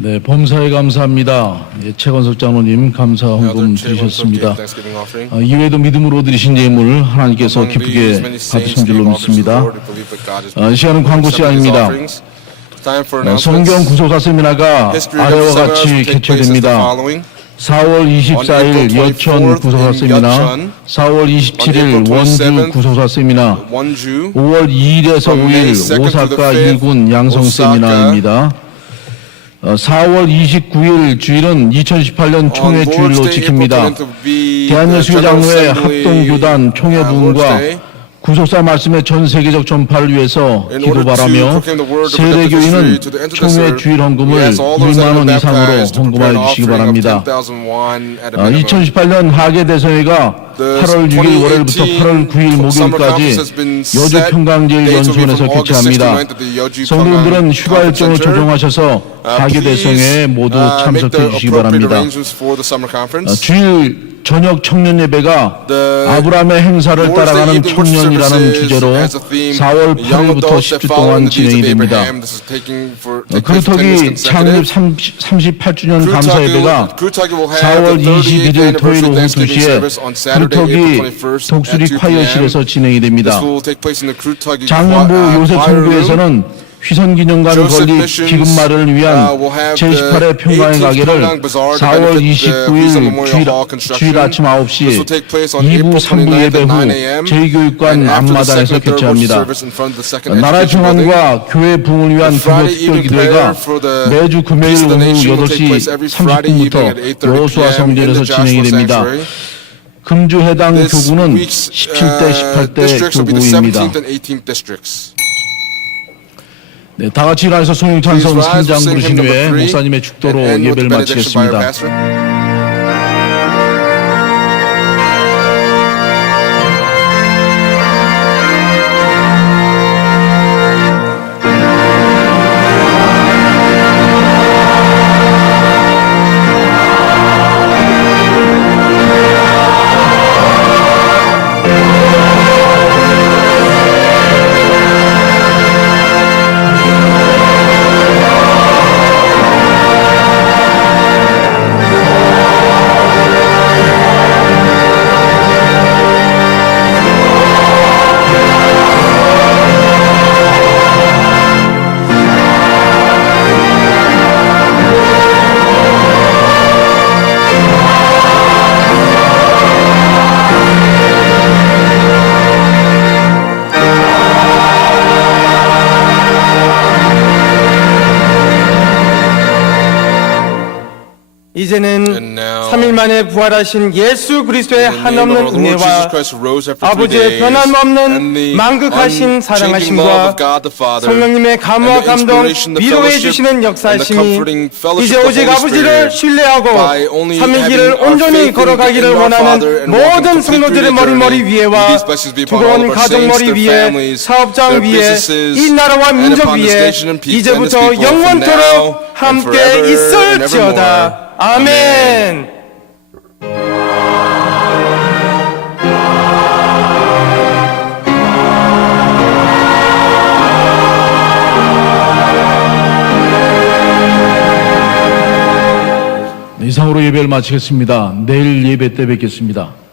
네, 범사에 감사합니다. 예, 최건석 장로님 감사 헌금 드리셨습니다. 이외에도 믿음으로 드리신 예물 하나님께서 기쁘게 받으신 줄로 믿습니다. 이 시간은 광고 시간입니다. 성경 구속사 세미나가 아래와 같이 개최됩니다. 4월 24일 여천 구속사 세미나, 4월 27일 원주 구속사 세미나, 5월 2일에서 5일 오사카 일군 양성 세미나입니다. 4월 29일 주일은 2018년 총회 주일로 지킵니다. 대한예수교 장로회 합동교단 총회 부흥과 구속사 말씀의 전 세계적 전파를 위해서 기도 바라며 세례교인은 총회 주일 헌금을 1만 원 이상으로 헌금하여 주시기 바랍니다. 2018년 하계대성회가 8월 6일 월요일부터 8월 9일 목요일까지 여주 평강제일연수원에서 개최합니다. 성도분들은 휴가 일정을 조정하셔서 가게 대성회에 모두 참석해 주시기 바랍니다. 주일 저녁 청년 예배가 아브라함의 행사를 따라가는 청년이라는 주제로 4월 8일부터 10주 동안 진행이 됩니다. 그루터기 창립 38주년 감사 예배가 4월 21일 토요일 오후 2시에 그루터기 독수리 콰이어실에서 진행이 됩니다. 장년부 요셉 성교에서는 휘선기념관 건립 기금마를 위한 제18회 평강의 가게를 4월 29일 주일 아침 9시 2부 3부 예배 후 제2교육관 앞마당에서 개최합니다. 나라 평안과 교회 부흥을 위한 부모 특별 기도회가 매주 금요일 오후 8시 30분부터 여호수아 성전에서 진행이 됩니다. 금주 해당 교구는 17대, 18대 교구입니다. 네, 다 같이 일어나서 송영찬성 3장 부르신 후에 목사님의 축도로 예배를 마치겠습니다. 이제는 3일 만에 부활하신 예수 그리스도의 한없는 은혜와 아버지의 변함없는 만극하신 사랑하심과 성령님의 감화 감동 위로해 주시는 역사하심이 이제 오직 아버지를 신뢰하고 3일길을 온전히 걸어가기를 원하는 모든 성도들의 머리 위에와 두꺼운 가족머리 위에 사업장 위에 이 나라와 민족 위에 이제부터 영원토록 함께 있을지어다. 아멘. 이상으로 예배를 마치겠습니다. 내일 예배 때 뵙겠습니다.